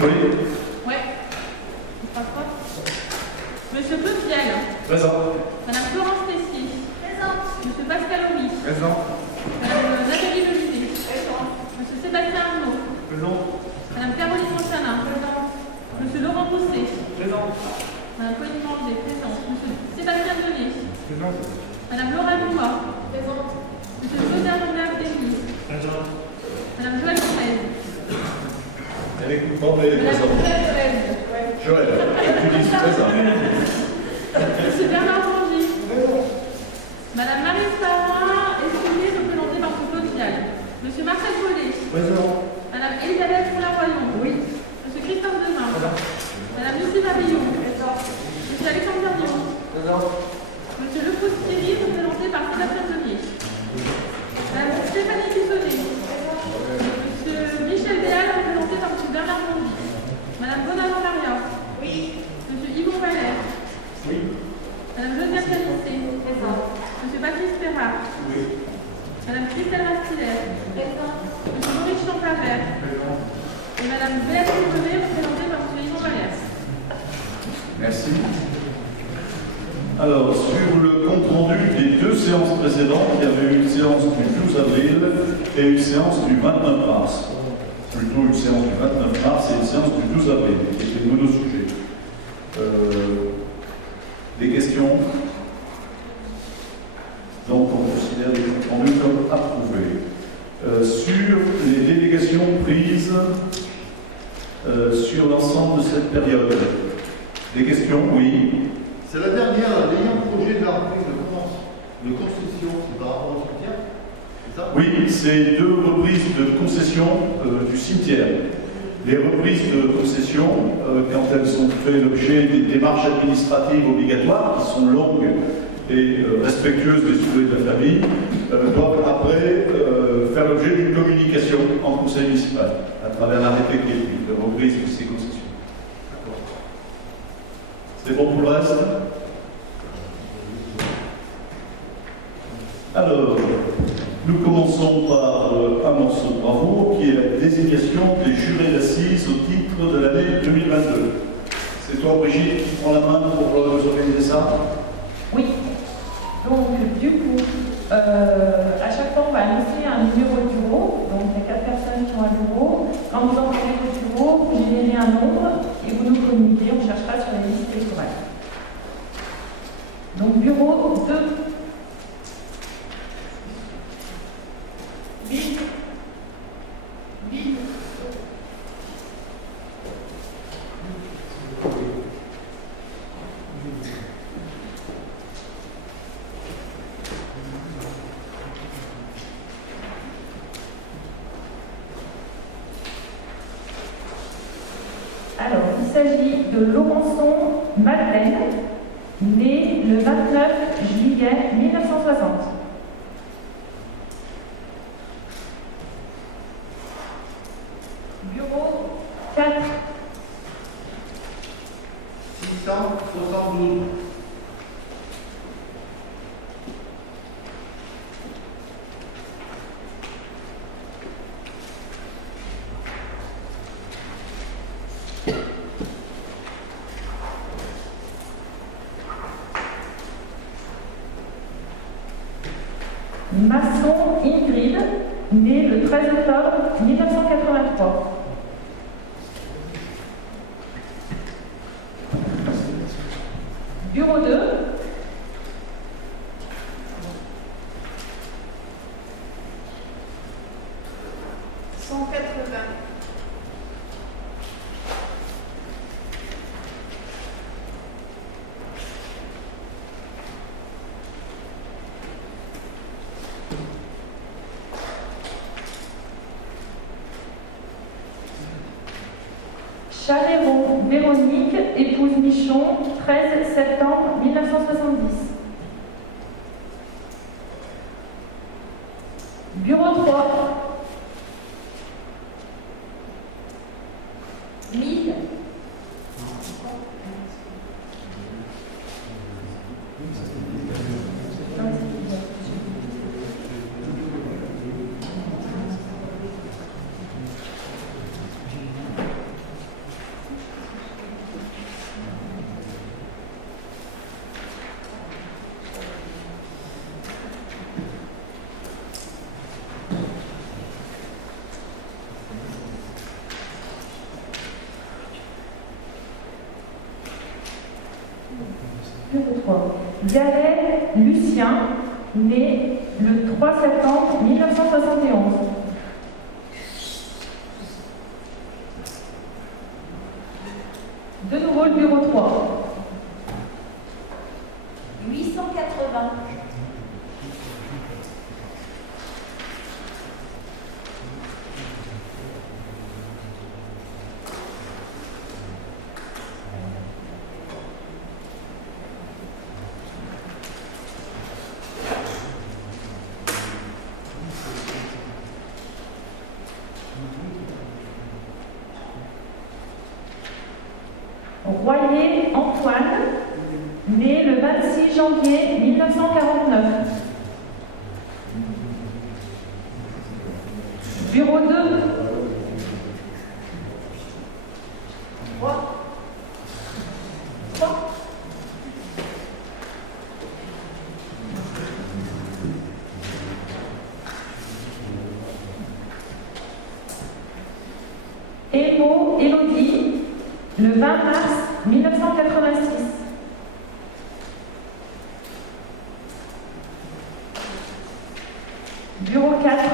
Oui. Ouais. Monsieur Peupiel. Présent. Madame Florence Tessier. Présente. Monsieur Pascal Omy. Présent. Madame Nathalie Leludet. Présent. Monsieur Sébastien Arnaud. Présent. Madame Caroline Montana. Présent. Monsieur Laurent Pousset. Présent. Madame Pauline Manger. Présente. Monsieur Sébastien Denier. Présent. Madame Laura Loua. Présente. Monsieur Joseph Abdelmi. Présent. Madame Joëlle Perez. Elle écoute pas, mais elle est présente. Joël, tu dis présent. Monsieur Bernard Rangy. Madame Marie Sarah, estimée, représentée par M. Claude Vial. Monsieur Marcel Paulet. Présent. Madame Elisabeth Foulin-Royon. Oui. Monsieur Christophe Demain. Madame Lucie Varillon. Monsieur Alexandre Dion. Monsieur Le Faustieri, représenté par Sébastien Denier. Madame Stéphanie Bissonnet. Monsieur Michel Béal, représenté par M. Bernard Rangy. Madame Bonavent Maria. Oui. Monsieur Yvon Valère. Oui. Madame Josiane Calissé. Présent. Monsieur Patrice Perrat. Oui. Madame Christelle Rastiller. Présent. Monsieur Maurice Champavert. Présent. Et Madame Béatrice Bonnet, représentée par Monsieur Yvon Valère. Merci. Alors, sur le compte-rendu des deux séances précédentes, il y avait une séance du 12 avril et une séance du 29 mars. Plutôt une séance du 29 mars et une séance du 12 avril, qui était monosujet. Des questions? Donc, on considère les comptes rendus comme approuvés. Sur les délégations prises sur l'ensemble de cette période, des questions? Oui. C'est la dernière, l'ayant projet de la reprise de concession, c'est par rapport au cimetière, c'est ça? Oui, c'est deux reprises de concession du cimetière. Les reprises de concession, quand elles ont fait l'objet des démarches administratives obligatoires, qui sont longues et respectueuses des souhaits de la famille, doivent après faire l'objet d'une communication en conseil municipal, à travers l'arrêté qui est pris, de reprise de ces concessions. C'est bon pour le reste? Alors, nous commençons par un morceau de bravoure qui est la désignation des jurés d'assises au titre de l'année 2022. C'est toi, Brigitte, qui prends la main pour nous organiser ça? Oui. Donc, du coup, à chaque fois, on va annoncer un numéro de bureau. Donc, il y a 4 personnes qui ont un bureau. Quand vous entendez le bureau, vous générez un nombre et vous nous communiquez. On cherchera sur les listes électorales. Donc, bureau 2. Bill. Alors, il s'agit de Laurençon Madeleine, née le 29 juillet 1960. Bureau 4. 672. Masson Ingrid, née le 13 octobre 1983. Bureau 2. Chaléron Véronique, épouse Michon, 13 septembre 1970. Bureau 3. 1000. Bureau 3. Galet Lucien, né le 3 septembre 1971. De nouveau le bureau 3. 880. Royer Antoine, né le 26 janvier 1949. Bureau 2. 3. Émo Élodie, le 20 mars 1986. Bureau 4.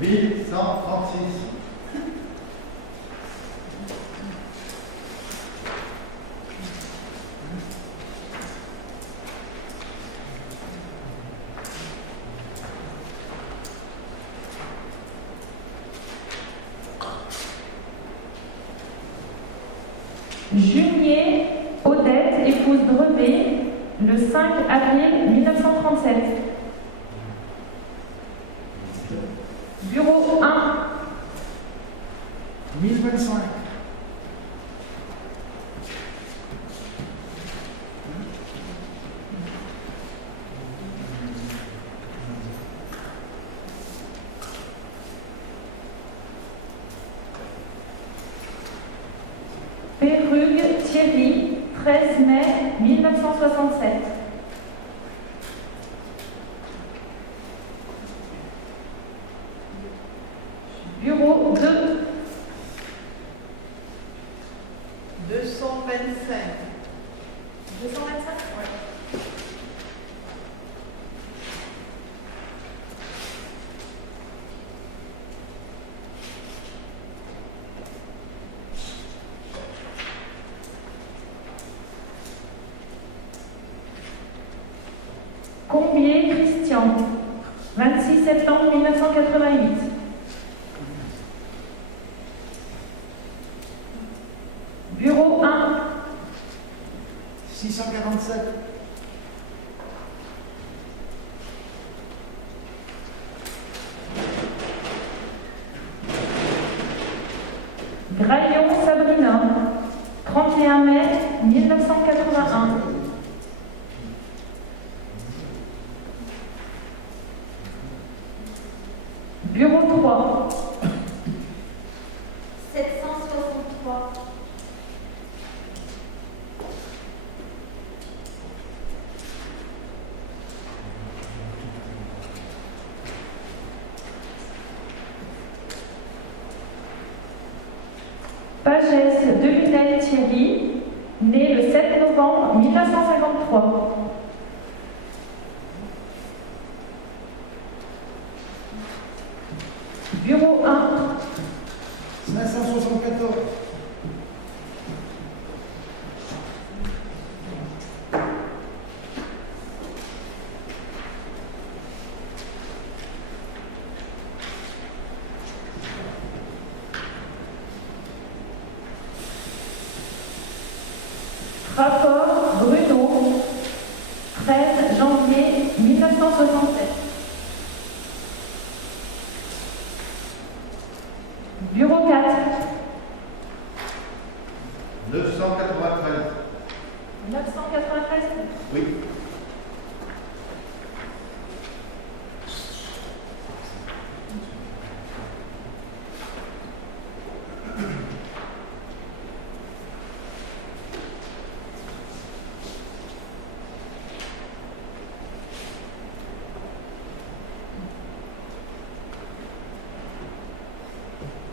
1136. Junier Odette, épouse Brevet, le 5 avril 1937. Bureau 1. 1025. Perrugue Thierry, 13 mai 1967. Bureau 2. 225. 225. Ouais. Combier Christian, 26 septembre 1988. Bureau 1. 647. Graillon Sabrina, 31 mai 1981. Bureau 3. 763. Pagès Deminel Thierry, né le 7 novembre 1953. Bureau 1. 574. Rapport Bruno, 13 janvier 1967. Bureau 4. 993. 993. Oui.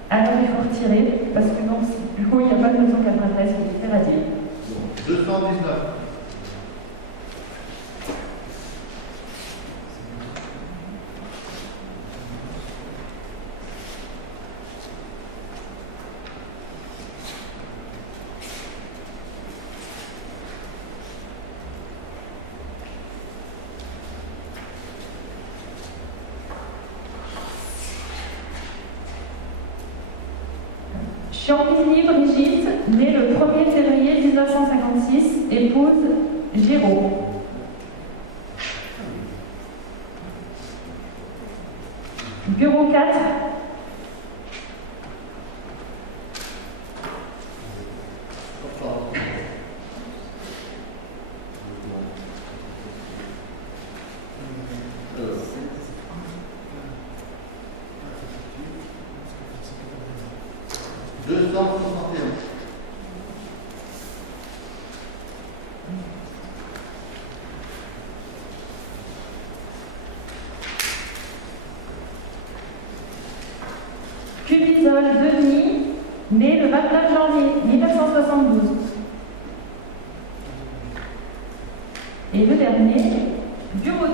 Alors il faut retirer, parce que dans ce bureau, il n'y a pas de 993, il est radié. 219. Champigny Brigitte, née le 1er février 1956, épouse Giraud. Bureau 4. Cubisol Denis, né le 29 janvier 1972. Et le dernier, Bureau 2.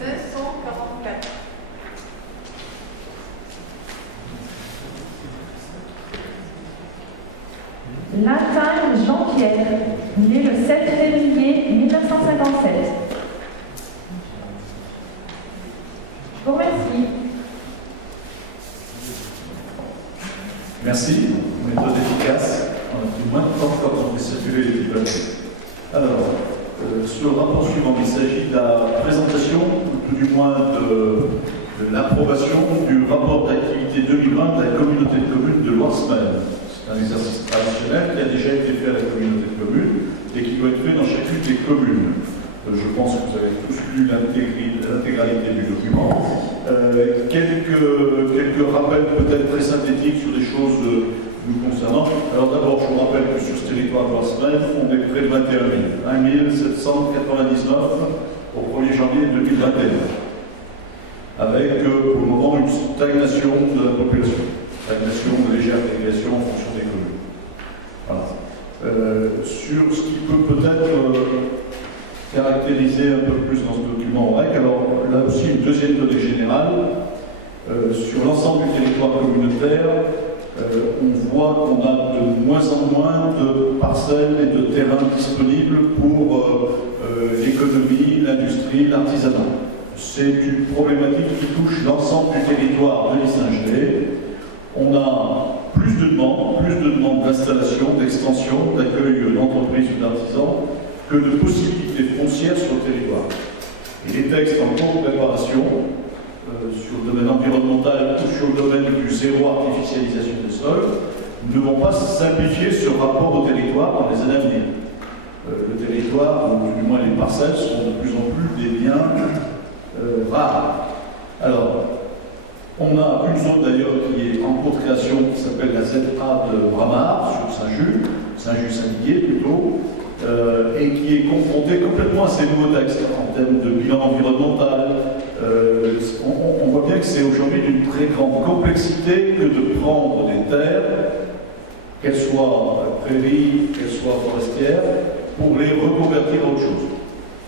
544. Latin Jean-Pierre, né le 7 février 1957. Je vous remercie. Merci, méthode efficace. On a pris moins de temps quand on fait circuler les diplômes. Alors, sur le rapport suivant, il s'agit de la présentation, ou tout du moins de l'approbation du rapport d'activité 2020 de la communauté de communes de Loire-Smaine. C'est un exercice traditionnel qui a déjà été fait à la communauté de communes et qui doit être fait dans chacune des communes. Je pense que vous avez tous lu l'intégralité du document. Quelques rappels peut-être très synthétiques sur des choses nous concernant. Alors d'abord, je vous rappelle que sur ce territoire de Loire-Smaine, on est près de 21 000, 1799 au 1er janvier 2021, avec pour le moment une stagnation de la population, stagnation, légère déviation en fonction des communes. Voilà. Sur ce qui peut-être caractériser un peu plus dans ce document REC, alors là aussi une deuxième donnée générale, sur l'ensemble du territoire communautaire, on voit qu'on a de moins en moins de parcelles et de terrains disponibles pour l'économie, l'industrie, l'artisanat. C'est une problématique qui touche l'ensemble du territoire de l'Issingelais. On a plus de demandes d'installation, d'extension, d'accueil d'entreprises ou d'artisans que de possibilités foncières sur le territoire. Et les textes en cours de préparation, sur le domaine environnemental ou sur le domaine du zéro artificialisation des sols, ne vont pas simplifier ce rapport au territoire dans les années à venir. Le territoire, ou du moins les parcelles, sont de plus en plus des biens rares. Alors, on a une zone d'ailleurs qui est en cours de création qui s'appelle la ZA de Bramar, sur Saint-Just-Saint-Didier plutôt, et qui est confrontée complètement à ces nouveaux textes en termes de bilan environnemental. On voit bien que c'est aujourd'hui d'une très grande complexité que de prendre des terres, qu'elles soient prairies, qu'elles soient forestières, pour les reconvertir à autre chose.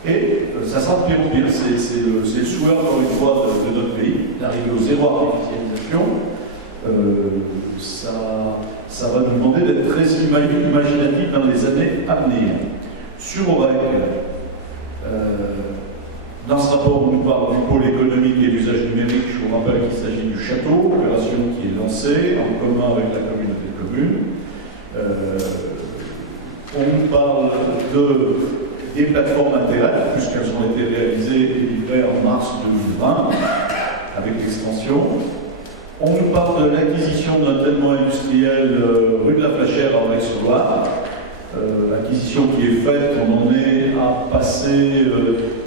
Et ça sera de pire en pire. C'est le souhait, encore une fois, de notre pays, d'arriver au zéro artificialisation. Ça va nous demander d'être très imaginatifs dans les années à venir. Sur OREC, dans ce rapport, on nous parle du pôle économique et d'usage numérique. Je vous rappelle qu'il s'agit du château, opération qui est lancée en commun avec la communauté de communes. On nous parle des plateformes Internet, puisqu'elles ont été réalisées et livrées en mars 2020, avec l'extension. On nous parle de l'acquisition d'un tellement industriel rue de la Flachère à Auvray-sur-Loire. L'acquisition qui est faite, on en est à passer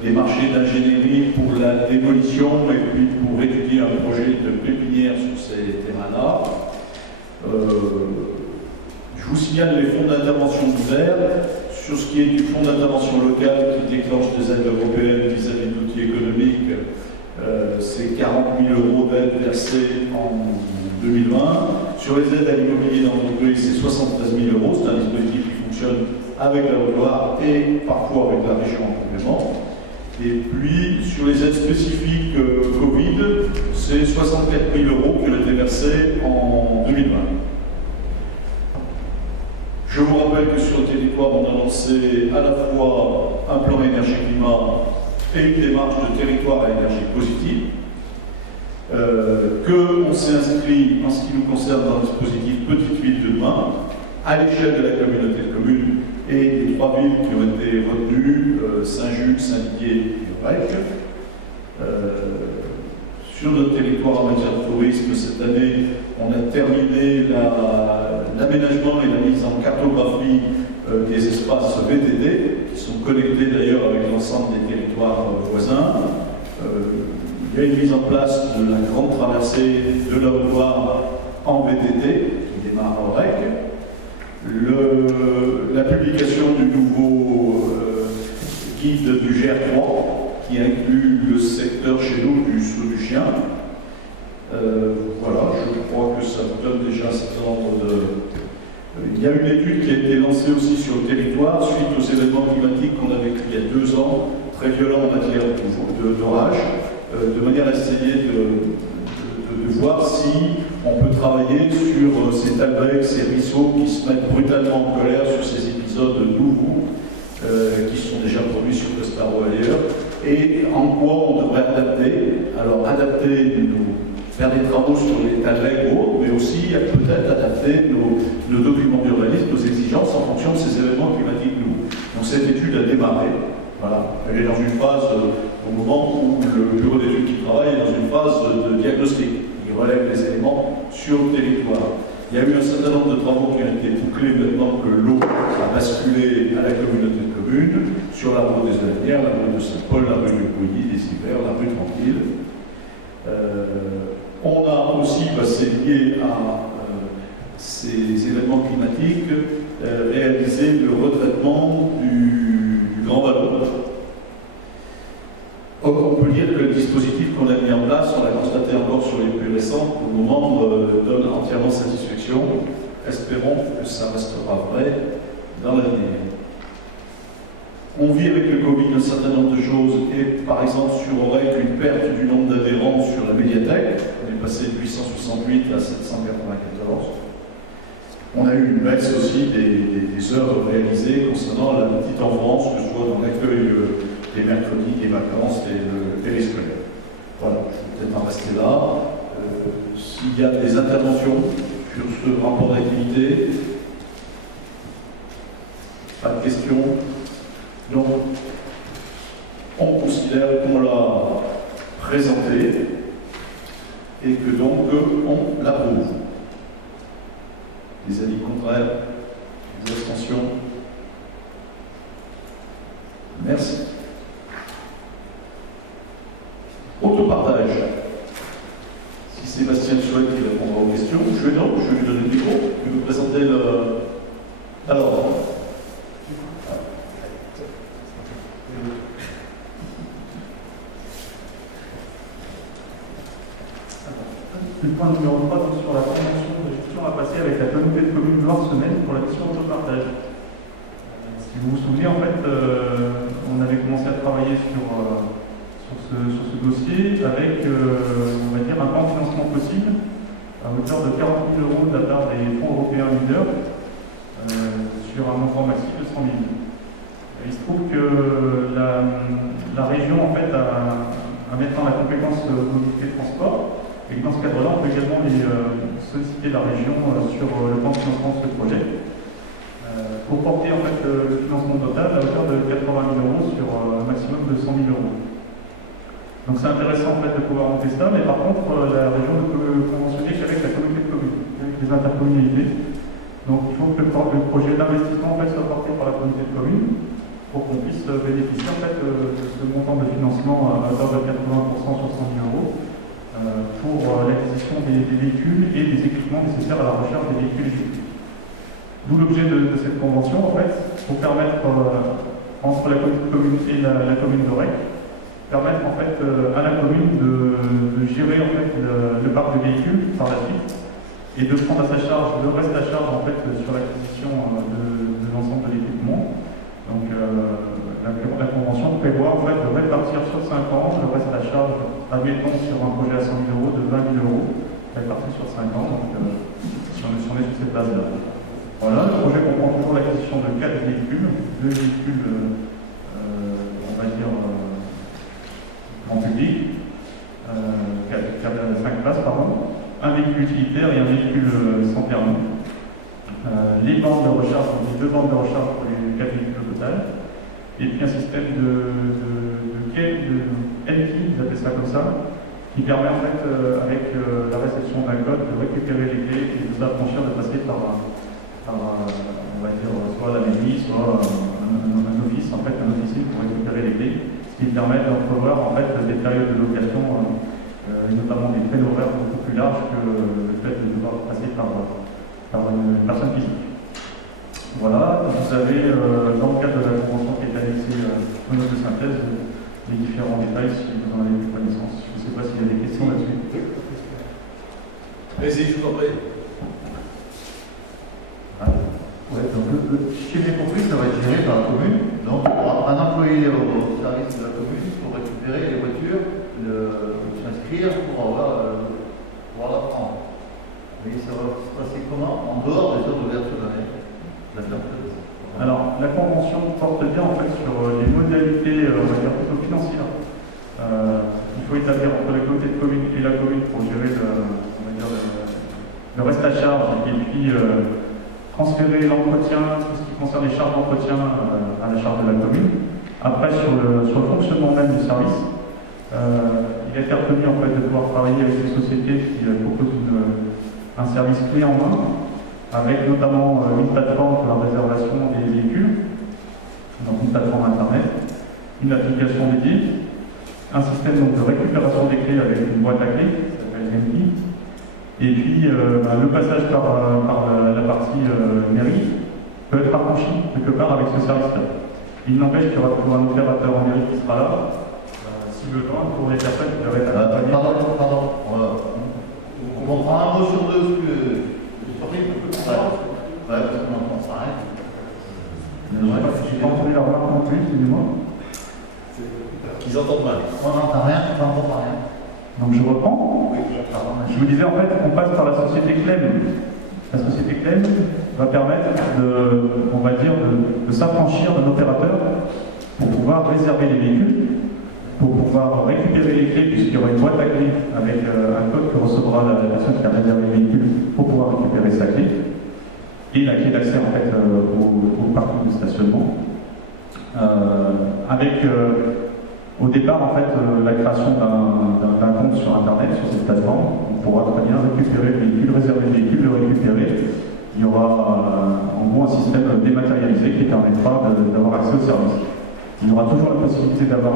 des marchés d'ingénierie pour la démolition et puis pour étudier un projet de pépinière sur ces terrains-là. Je vous signale les fonds d'intervention ouverts. Sur ce qui est du fonds d'intervention locale qui déclenche des aides européennes vis-à-vis d'outils économiques, C'est 40 000 € d'aides versées en 2020. Sur les aides à l'immobilier d'entreprise, c'est 73 000 €. C'est un dispositif qui fonctionne avec la Haute-Loire et parfois avec la région en complément. Et puis, sur les aides spécifiques Covid, c'est 64 000 € qui ont été versés en 2020. Je vous rappelle que sur le territoire, on a lancé à la fois un plan énergie-climat et une démarche de territoire à énergie positive, qu'on s'est inscrit, en ce qui nous concerne, dans le dispositif Petite Ville de demain, à l'échelle de la communauté de communes et des 3 villes qui ont été retenues, Saint-Just, Saint-Didier et Rec. Sur notre territoire en matière de tourisme, cette année, on a terminé l'aménagement et la mise en cartographie des espaces VTT, qui sont connectés d'ailleurs avec l'ensemble des territoires voisins. Il y a une mise en place de la grande traversée de la Haute-Loire en VTT, qui démarre en REC. La publication du nouveau guide du GR3, qui inclut le secteur chez nous du Saut du Chien. Voilà, je crois que ça vous donne déjà un certain nombre de... Il y a une étude qui a été lancée aussi sur le territoire suite aux événements climatiques qu'on a vécu il y a 2 ans, très violents en matière d'orage, de manière à essayer de voir si on peut travailler sur ces talbecs, ces ruisseaux qui se mettent brutalement en colère sur ces épisodes nouveaux qui sont déjà produits sur Costaro ailleurs, et en quoi on devrait adapter. Alors adapter, faire des travaux sur les talbecs ou autres, mais aussi peut-être adapter nos documents d'urbanisme, nos exigences en fonction de ces événements climatiques nouveaux. Donc cette étude a démarré. Voilà. Elle est dans une phase, au moment où le bureau d'études qui travaille est dans une phase de diagnostic. Il relève les éléments sur le territoire. Il y a eu un certain nombre de travaux qui ont été bouclés maintenant que l'eau a basculé à la communauté de communes, sur la route des Alanières, la rue de Saint-Paul, la rue du Pouilly, des Hivers, la rue Tranquille. On a aussi, c'est lié à ces événements climatiques, réalisé le retraitement du Grand Vallon. Or, on peut dire que le dispositif qu'on a mis en place, on l'a constaté encore sur les plus récents, pour le moment donne entièrement satisfaction. Espérons que ça restera vrai dans l'avenir. On vit avec le Covid un certain nombre de choses, et par exemple sur Aurec, une perte du nombre d'adhérents sur la médiathèque. On est passé de 868 à 794. On a eu une baisse aussi des heures réalisées concernant la petite enfance, que ce soit dans l'accueil des mercredis, des vacances et le périscolaire. Voilà, je vais peut-être en rester là. S'il y a des interventions sur ce rapport d'activité, pas de questions. Donc, on considère qu'on l'a présenté et que donc on l'approuve. Des avis contraires, des abstentions. Merci. Autopartage. Si Sébastien souhaite qu'il répondra aux questions, je vais lui donner le micro, je vais vous présenter le. Alors. Le point numéro 3, donc sur la convention de gestion à passer avec la communauté de communes Loire-Semaine pour la mission autopartage. Si vous vous souvenez, en fait, on avait commencé à travailler sur ce dossier avec, on va dire, un plan de financement possible à hauteur de 40 000 € de la part des fonds européens leaders sur un montant massif de 100 000 €. Il se trouve que la région, en fait, a maintenant la compétence mobilité transport. Et dans ce cadre-là, on peut également solliciter la région sur le plan de financement de ce projet pour porter en fait, le financement total à hauteur de 80 000 € sur un maximum de 100 000 €. Donc c'est intéressant en fait de pouvoir monter ça, mais par contre la région ne peut conventionner qu'avec la communauté de communes, avec les intercommunalités. Donc il faut que le projet d'investissement en fait, soit porté par la communauté de communes pour qu'on puisse bénéficier en fait, de ce montant de financement à hauteur de 80% sur 100 000 € pour l'acquisition des véhicules et des équipements nécessaires à la recherche des véhicules électriques. D'où l'objet de cette convention, en fait, pour permettre entre la commune et la commune d'Aurec permettre en fait à la commune de gérer en fait le parc de véhicules par la suite et de prendre à sa charge le reste à charge en fait sur l'acquisition de l'ensemble de l'équipement. Donc la convention prévoit en fait de répartir sur 5 ans le reste à charge, admettons sur un projet à 100 000 euros, de 20 000 euros, réparti sur 5 ans. Donc si on est sur cette base-là. Voilà, le projet comprend toujours l'acquisition de 4 véhicules, 2 véhicules, on va dire, en public, 5 places, pardon, un véhicule utilitaire et un véhicule sans permis. Les bandes de recharge, donc les 2 bandes de recharge pour les 4 véhicules au total, et puis un système de quai, de LT, ils appellent ça comme ça, qui permet en fait, avec la réception d'un code, de récupérer les clés et de s'affranchir de passer par on va dire, soit la mairie, soit un office, en fait, un officier pour récupérer les clés, ce qui permet d'entrevoir en fait des périodes de location, et notamment des créneaux horaires beaucoup plus larges que le fait de devoir passer par une personne physique. Voilà, vous avez dans le cadre de la convention qui est annexée aux notes de synthèse les différents détails si vous en avez plus connaissance. Je ne sais pas s'il y a des questions là-dessus. Allez-y, je vous en prie. Ouais, donc, si j'ai bien compris, ça va être géré par la commune. Donc, un employé au service de la commune pour récupérer les voitures, s'inscrire pour pouvoir la prendre. Mais ça va se passer comment? En dehors des heures d'ouverture d'année. Alors, la convention porte bien en fait sur les modalités, on va dire plutôt financières. Il faut établir entre la communauté de communes et la commune pour gérer le reste à charge et puis transférer l'entretien, tout ce qui concerne les charges d'entretien à la charge de la commune. Après, sur le fonctionnement même du service, il a été retenu en fait de pouvoir travailler avec des sociétés qui proposent un service clé en main, avec notamment une plateforme pour la réservation des véhicules, donc une plateforme internet, une application dédiée, un système donc, de récupération des clés avec une boîte à clés, qui s'appelle MP, et puis le passage par la partie mairie peut être affranchi quelque part avec ce service-là. Il n'empêche qu'il y aura toujours un opérateur en mairie qui sera là, si besoin, pour les personnes qui devraient être accompagnées. Pardon. On comprend un mot sur deux ce que parce qu'on entend ça. Je ne sais pas si j'ai pas entendu la remarque non plus, excusez-moi. Ils entendent mal. On n'entend rien, on n'entend rien. Donc je reprends. Je vous disais en fait qu'on passe par la société Clem. La société Clem va permettre de s'affranchir d'un opérateur pour pouvoir réserver les véhicules, pour pouvoir récupérer les clés, puisqu'il y aura une boîte à clés avec un code que recevra la personne qui a réservé le véhicule pour pouvoir récupérer sa clé, et la clé d'accès en fait au parking de stationnement. Au départ en fait la création d'un compte sur internet, sur cette plateforme, on pourra très bien récupérer le véhicule, réserver le véhicule, le récupérer. Il y aura en gros un système dématérialisé qui permettra d'avoir accès au service. Il y aura toujours la possibilité d'avoir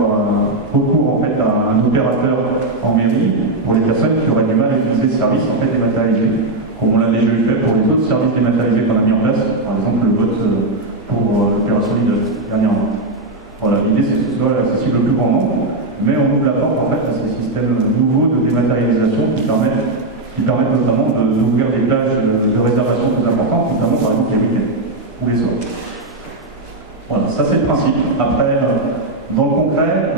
recours en fait, à un opérateur en mairie pour les personnes qui auraient du mal à utiliser ce service en fait, dématérialisé. Comme on l'a déjà eu fait pour les autres services dématérialisés qu'on a mis en place, par exemple le vote pour l'opération Lidl dernièrement. Voilà, l'idée c'est que ce soit accessible au plus grand nombre, mais on ouvre la porte en fait, à ces systèmes nouveaux de dématérialisation qui permettent notamment d'ouvrir des plages de réservation plus importantes, notamment par exemple les week-ends ou les soirs. Voilà, ça c'est le principe. Après, dans le concret,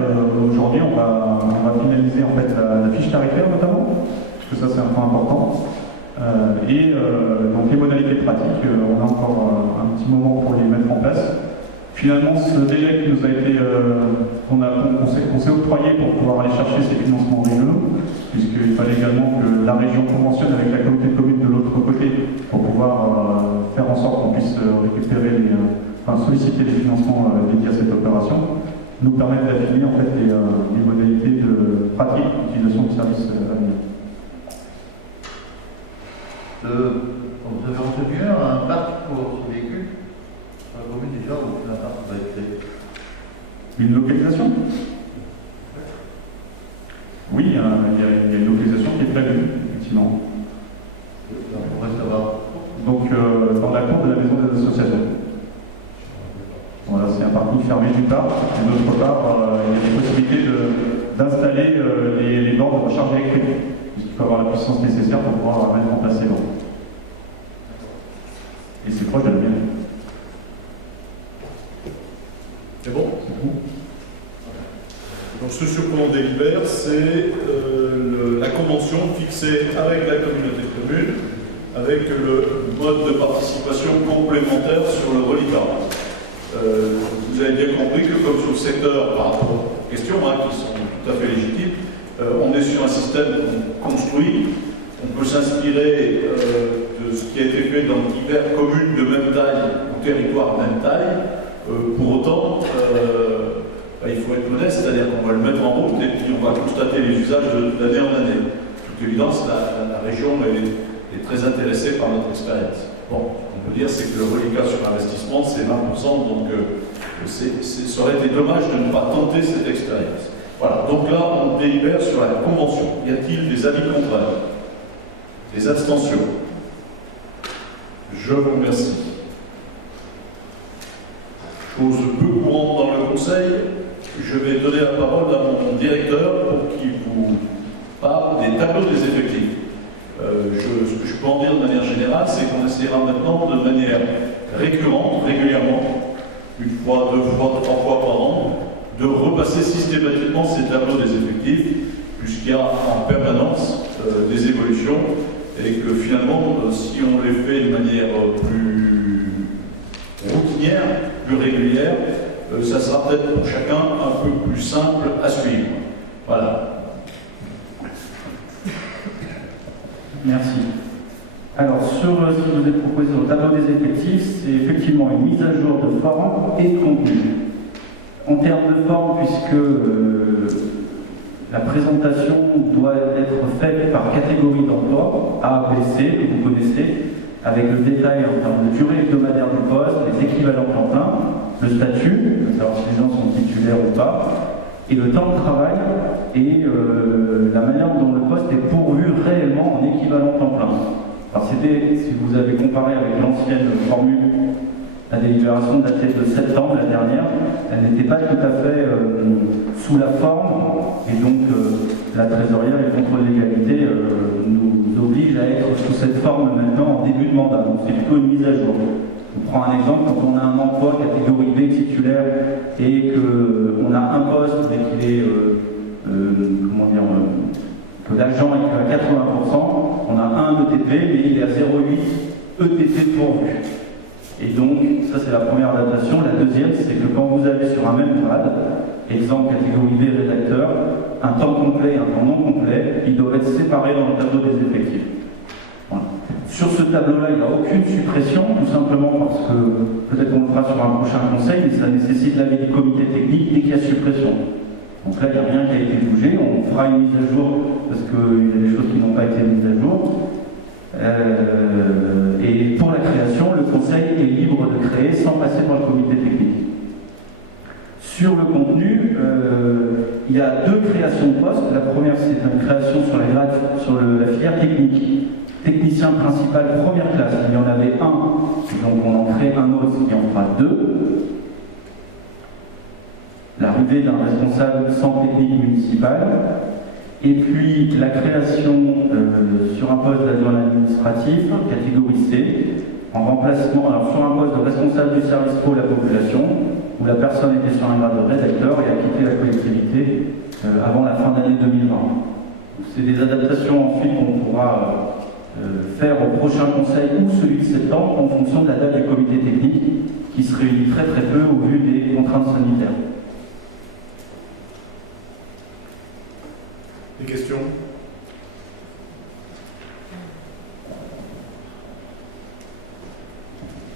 aujourd'hui on va finaliser en fait la fiche tarifaire notamment, parce que ça c'est un point important. Donc les modalités pratiques, on a encore un petit moment pour les mettre en place. Finalement, ce délai qui nous a été, qu'on s'est octroyé pour pouvoir aller chercher ces financements régionaux, puisqu'il fallait également que la région conventionne avec la communauté de communes de l'autre côté pour pouvoir faire en sorte qu'on puisse récupérer solliciter les financements dédiés à cette opération, nous permettent d'affiner en fait les modalités de pratique d'utilisation du service à venir. Vous avez retenu un parc pour ce véhicule sur la commune déjà ou un parc va être créé? Une localisation? Oui, il y a une localisation qui est prévue, effectivement. On pourrait savoir. Donc, dans la cour de la maison des associations. Voilà, c'est un parking fermée d'une part, et d'autre part, il y a des possibilités d'installer les bornes de recharge électrique, puisqu'il faut avoir la puissance nécessaire pour pouvoir mettre en place ces bornes. Et c'est proche de la mienne. C'est bon? Donc ce sur quoi on délibère, c'est la convention fixée avec la communauté de communes, avec le mode de participation complémentaire sur le reliquat. Vous avez bien compris que comme sur le secteur, par rapport aux questions qui sont tout à fait légitimes, on est sur un système construit. On peut s'inspirer de ce qui a été fait dans diverses communes de même taille ou territoires de même taille. Pour autant, il faut être modeste, c'est-à-dire qu'on va le mettre en route et puis on va constater les usages d'année en année. De toute évidence, la région est très intéressée par notre expérience. Bon, ce qu'on peut dire, c'est que le reliquat sur investissement, c'est 20%, donc ça aurait été dommage de ne pas tenter cette expérience. Voilà, donc là, on délibère sur la convention. Y a-t-il des avis contraires? Des abstentions? Je vous remercie. Chose peu courante dans le Conseil, je vais donner la parole à mon directeur pour qu'il vous parle des tableaux des effectifs. Ce que je peux en dire de manière générale, c'est qu'on essaiera maintenant de manière récurrente, régulièrement, une fois, deux fois, trois fois par an, de repasser systématiquement ces tableaux des effectifs, puisqu'il y a en permanence des évolutions, et que finalement, si on les fait de manière plus routinière, plus régulière, ça sera peut-être pour chacun un peu plus simple à suivre. Voilà. Merci. Alors, sur ce qui vous est proposé au tableau des effectifs, c'est effectivement une mise à jour de forme et de contenu. En termes de forme, puisque la présentation doit être faite par catégorie d'emploi, A, B, C, que vous connaissez, avec le détail en termes de durée hebdomadaire du poste, les équivalents temps plein, le statut, savoir si les gens sont titulaires ou pas, et le temps de travail et la manière dont le poste est pourvu réellement en équivalent temps plein. Alors c'était, si vous avez comparé avec l'ancienne formule, la délibération datée de septembre, la dernière, elle n'était pas tout à fait sous la forme, et donc la trésorière et le contrôle d'égalité nous oblige à être sous cette forme maintenant en début de mandat. Donc c'est plutôt une mise à jour. On prend un exemple, quand on a un emploi catégorie B titulaire et qu'on a un poste mais qu'il est, que l'agent est à 80%, on a un ETP mais il est à 0,8 ETP pourvu. Et donc, ça c'est la première adaptation. La deuxième, c'est que quand vous avez sur un même grade, exemple catégorie B rédacteur, un temps complet et un temps non complet, ils doivent être séparés dans le tableau des effectifs. Voilà. Sur ce tableau-là, il n'y a aucune suppression, tout simplement parce que, peut-être qu'on le fera sur un prochain conseil, mais ça nécessite l'avis du comité technique dès qu'il y a suppression. Donc là, il n'y a rien qui a été bougé, on fera une mise à jour, parce qu'il y a des choses qui n'ont pas été mises à jour. Et pour la création, le conseil est libre de créer sans passer par le comité technique. Sur le contenu, il y a deux créations de postes. La première, c'est une création sur la filière technique. Technicien principal première classe, il y en avait un, donc on en crée un autre qui en fera deux. L'arrivée d'un responsable sans technique municipale. Et puis la création sur un poste d'adjoint administratif, catégorie C, en remplacement, alors sur un poste de responsable du service pro de la population, où la personne était sur un grade de rédacteur et a quitté la collectivité avant la fin d'année 2020. C'est des adaptations ensuite qu'on pourra faire au prochain conseil ou celui de septembre en fonction de la date du comité technique qui se réunit très très peu au vu des contraintes sanitaires. Des questions?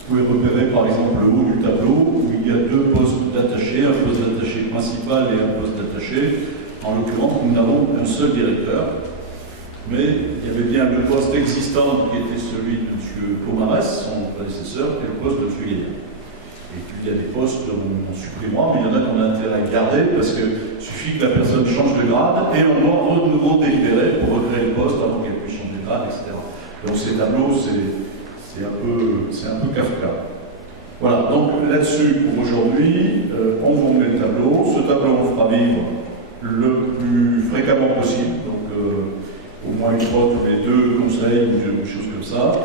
Vous pouvez repérer par exemple le haut du tableau où il y a deux postes d'attaché, un poste d'attaché principal et un poste d'attaché. En l'occurrence, nous n'avons qu'un seul directeur, mais il y avait bien le poste existant qui était celui de M. Pomarès, son prédécesseur, et le poste de M. Guédin. Et puis il y a des postes on supprimera, mais il y en a qu'on a intérêt à garder parce qu'il suffit que la personne change de grade et on doit de nouveau délibérer pour recréer le poste avant qu'elle puisse changer de grade, etc. Donc ces tableaux, c'est un peu Kafka. Voilà, donc là-dessus, pour aujourd'hui, on vous met le tableau. Ce tableau, on le fera vivre le plus fréquemment possible, donc au moins une fois tous les 2 conseils ou des choses comme ça.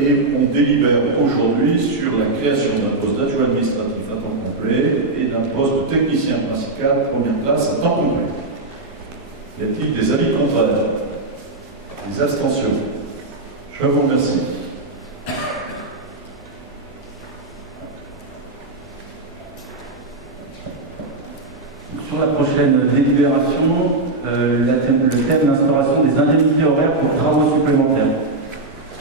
Et on délibère aujourd'hui sur la création d'un poste d'adjoint administratif à temps complet et d'un poste de technicien principal première classe à temps complet. Y a-t-il des avis contraires? Des abstentions? Je vous remercie. Sur la prochaine délibération, le thème d'instauration des indemnités horaires pour travaux supplémentaires.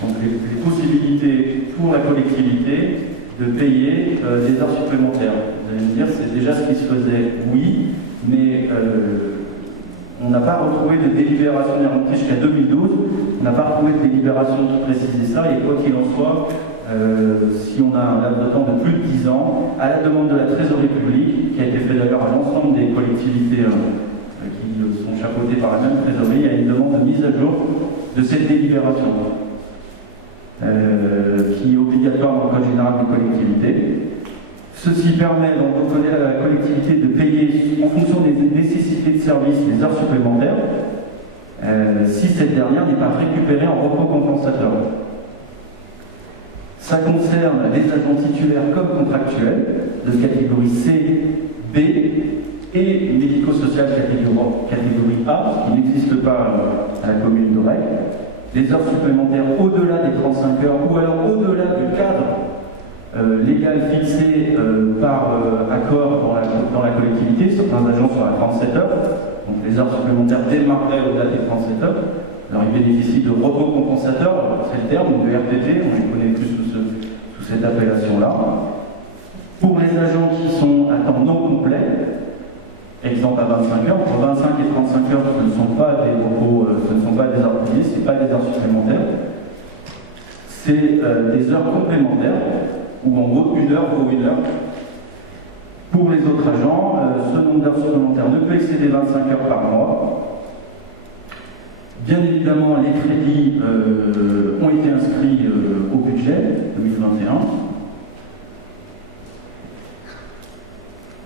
Donc les possibilités pour la collectivité de payer des heures supplémentaires. Vous allez me dire, c'est déjà ce qui se faisait, oui, mais on n'a pas retrouvé de délibération, on est remonté jusqu'à 2012, on n'a pas retrouvé de délibération qui précisait ça, et quoi qu'il en soit, si on a un laps de temps de plus de 10 ans, à la demande de la trésorerie publique, qui a été fait d'ailleurs à l'ensemble des collectivités qui sont chapeautées par la même trésorerie, il y a une demande de mise à jour de cette délibération, qui est obligatoire dans le Code général des collectivités. Ceci permet donc à la collectivité de payer en fonction des nécessités de service les heures supplémentaires, si cette dernière n'est pas récupérée en repos compensateur. Ça concerne les agents titulaires comme contractuels de catégorie C, B et médico-social catégorie A, qui n'existe pas à la commune d'Aurec. Les heures supplémentaires au-delà des 35 heures ou alors au-delà du cadre légal fixé par accord dans la collectivité. Certains agents sont à 37 heures, donc les heures supplémentaires démarreraient au-delà des 37 heures. Alors ils bénéficient de repos compensateurs, c'est le terme, ou de RTT, on les connaît plus sous cette appellation-là. Pour les agents qui sont à temps non complet, exemple à 25 heures, entre 25 et 35 heures, ce ne sont pas des repos, ce ne sont pas des heures payées, ce n'est pas des heures supplémentaires. C'est des heures complémentaires, ou en gros 1 heure pour 1 heure. Pour les autres agents, ce nombre d'heures supplémentaires ne peut excéder 25 heures par mois. Bien évidemment, les crédits ont été inscrits au budget 2021.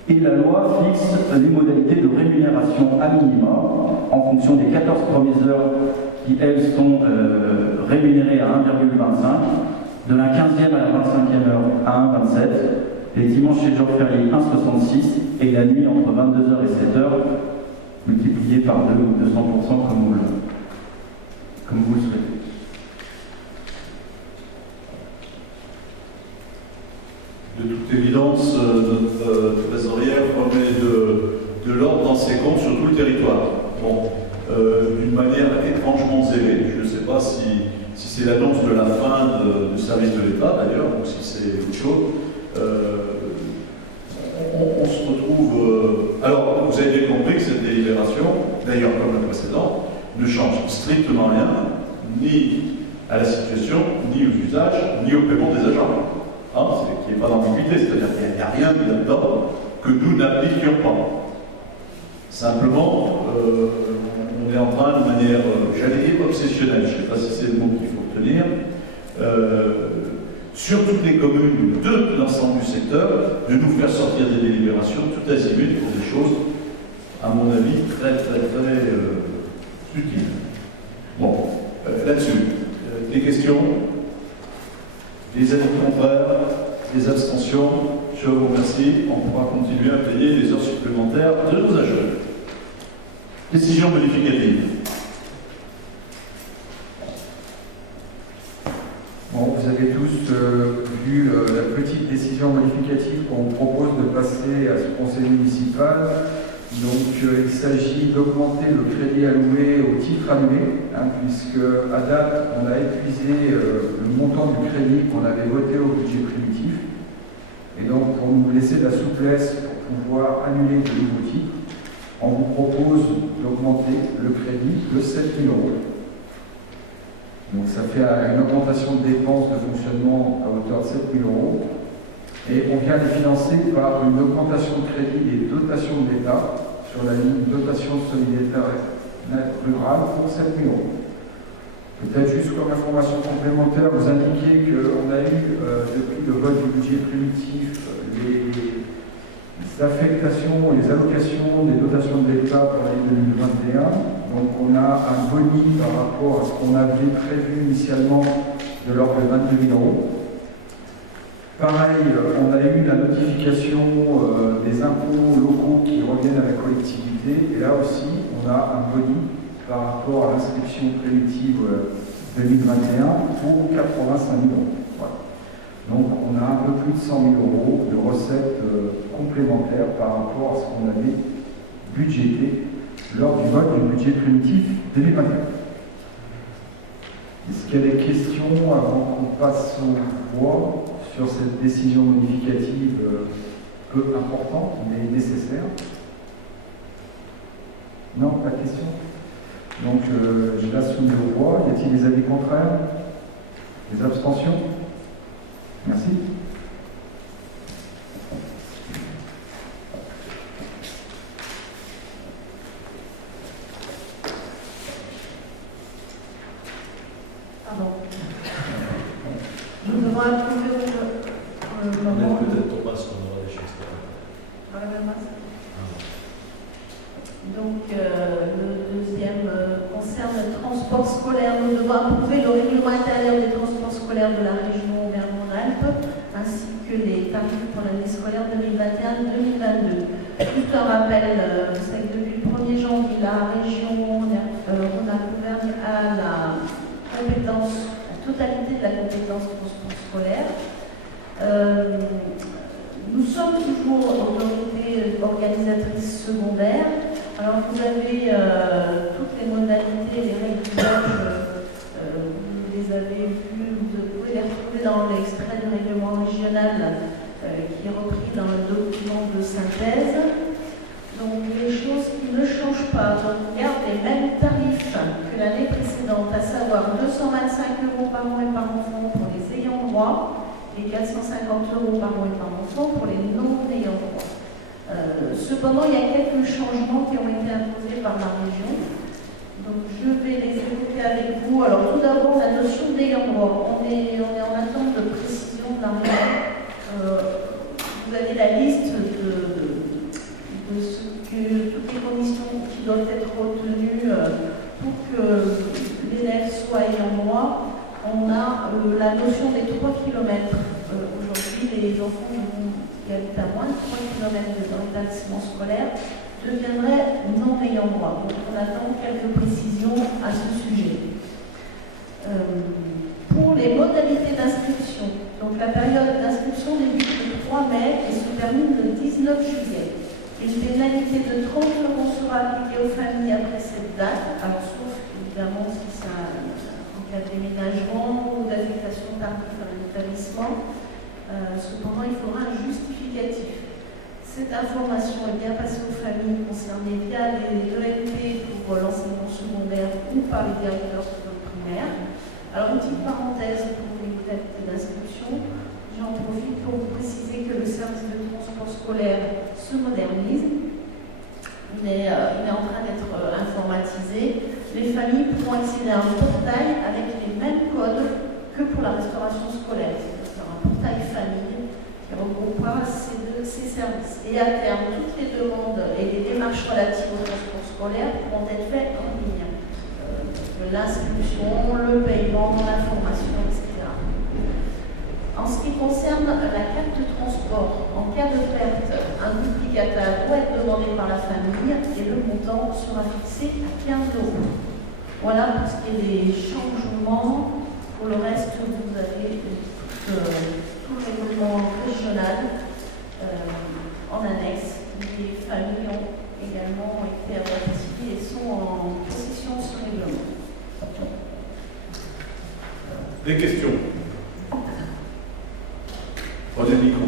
Et la loi fixe les modalités de rémunération à minima en fonction des 14 premières heures qui, elles, sont rémunérées à 1,25, de la 15e à la 25e heure à 1,27, les dimanches et jours fériés 1,66 et la nuit entre 22h et 7h multiplié par 2 ou 200% comme vous le souhaitez. De toute évidence, notre trésorière remet de l'ordre dans ses comptes sur tout le territoire. Bon, d'une manière étrangement zélée. Je ne sais pas si c'est l'annonce de la fin du service de l'État d'ailleurs, ou si c'est autre chose. On se retrouve... alors, vous avez bien compris que cette délibération, d'ailleurs comme la précédente, ne change strictement rien, ni à la situation, ni aux usages, ni au paiement des agents. Qu'il n'y ait pas d'ambiguïté, c'est-à-dire qu'il n'y a rien là-dedans que nous n'appliquions pas. Simplement, on est en train, de manière, j'allais dire obsessionnelle, je ne sais pas si c'est le mot qu'il faut retenir, sur toutes les communes de l'ensemble du secteur, de nous faire sortir des délibérations tout azimut pour des choses, à mon avis, très utiles. Bon, là-dessus, des questions? Les avis contraires, les abstentions, je vous remercie. On pourra continuer à payer les heures supplémentaires de nos agents. Décision modificative. Bon, vous avez tous vu la petite décision modificative qu'on vous propose de passer à ce conseil municipal. Donc il s'agit d'augmenter le crédit alloué au titre annulé, puisque à date on a épuisé le montant du crédit qu'on avait voté au budget primitif. Et donc pour nous laisser de la souplesse pour pouvoir annuler de nouveaux titres, on vous propose d'augmenter le crédit de 7 000 €. Donc ça fait une augmentation de dépenses de fonctionnement à hauteur de 7 000 €. Et on vient les financer par une augmentation de crédit des dotations de l'État sur la ligne dotation de solidarité rurale pour 7 000 €. Peut-être juste comme information complémentaire, vous indiquez qu'on a eu, depuis le vote du budget primitif, les affectations, les allocations des dotations de l'État pour l'année 2021. Donc on a un boni par rapport à ce qu'on avait prévu initialement de l'ordre de 22 000 euros. Pareil, on a eu la notification des impôts locaux qui reviennent à la collectivité. Et là aussi, on a un boni par rapport à l'inscription préventive 2021 pour 85 000 euros. Voilà. Donc on a un peu plus de 100 000 euros de recettes complémentaires par rapport à ce qu'on avait budgété lors du vote du budget primitif 2021. Est-ce qu'il y a des questions avant qu'on passe au voix sur cette décision modificative peu importante mais nécessaire? Non, pas de question? Donc je la soumets au voix. Y a-t-il des avis contraires? Des abstentions? Merci. Pardon. Nous devons approuver le moment. Peut-être Thomas qu'on aura des choses. Donc, le deuxième concerne le transport scolaire. Nous devons approuver le règlement intérieur des transports scolaires de la région Auvergne-Rhône-Alpes, ainsi que les tarifs pour l'année scolaire 2021-2022. Tout un rappel, vous savez que depuis le 1er janvier, la région Rhône-Alpes-Auvergne a la compétence, la totalité de la compétence transport scolaire. Nous sommes toujours autorité organisatrice secondaire. Alors vous avez toutes les modalités, les règles d'usage, vous les avez vues, vous pouvez les retrouver dans l'extrait du règlement régional qui est repris dans le document de synthèse. Donc les choses qui ne changent pas, donc on garde les mêmes tarifs que l'année précédente, à savoir 225 € par mois et par enfant pour les ayants droit et 450 € par mois et par enfant pour les non-ayants droit. Cependant, il y a quelques changements qui ont été imposés par la région. Donc, je vais les évoquer avec vous. Alors, tout d'abord, la notion d'ayant droit. On est en attente de précision de la région. Vous avez la liste de toutes les conditions qui doivent être retenues pour que l'élève soit ayant droit. On a la notion des 3 km. Aujourd'hui, les enfants qui habitent à moins de 3 km dans l'établissement scolaire deviendraient non ayant droit. Donc on attend quelques précisions à ce sujet. Pour les modalités d'inscription, donc la période d'inscription débute le 3 mai et se termine le 19 juillet. Une pénalité de 30 € sera appliquée aux familles après cette date, alors sauf évidemment si ça en cas de déménagement ou d'affectation tardive à l'établissement. Cependant, il faudra un justificatif. Cette information est bien passée aux familles concernées via les ENP pour l'enseignement secondaire ou par les directeurs d'école primaire. Alors, une petite parenthèse pour les modalités d'inscription. J'en profite pour vous préciser que le service de transport scolaire se modernise. Il est en train d'être informatisé. Les familles pourront accéder à un portail avec les mêmes codes que pour la restauration scolaire. Portail famille qui regroupera ces services. Et à terme, toutes les demandes et les démarches relatives au transport scolaire pourront être faites en ligne. L'inscription, le paiement, l'information, etc. En ce qui concerne la carte de transport, en cas de perte, un duplicata doit être demandé par la famille et le montant sera fixé à 15 €. Voilà pour ce qui est des changements. Pour le reste, vous avez tout le règlement régional en annexe. Les familles ont également été averties et sont en possession de ce règlement. Des questions? Prenez le micro.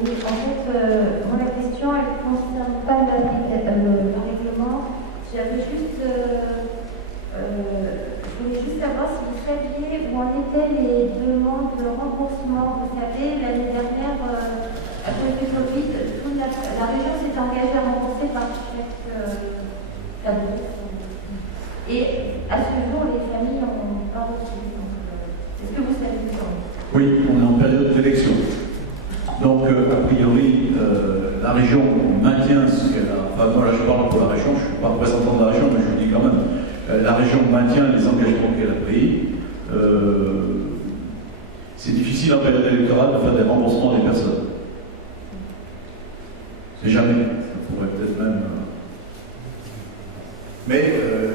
Oui, en fait, moi la question, elle ne concerne pas le règlement. J'avais juste, je voulais juste savoir si vous saviez où en étaient les demandes de remboursement. Vous savez, l'année dernière, à cause du Covid, la région s'est engagée à rembourser par chèque cadeaux. Et à ce jour, les familles n'ont pas reçu. Est-ce que vous savez ça? Oui, on est en période d'élection. Donc, a priori, la région maintient ce qu'elle a. Enfin, moi, là, je parle pour la région, je ne suis pas représentant de la région, mais je vous dis quand même. La région maintient les engagements qu'elle a pris. C'est difficile en période électorale de faire des remboursements des personnes. C'est jamais. Ça pourrait peut-être même. Mais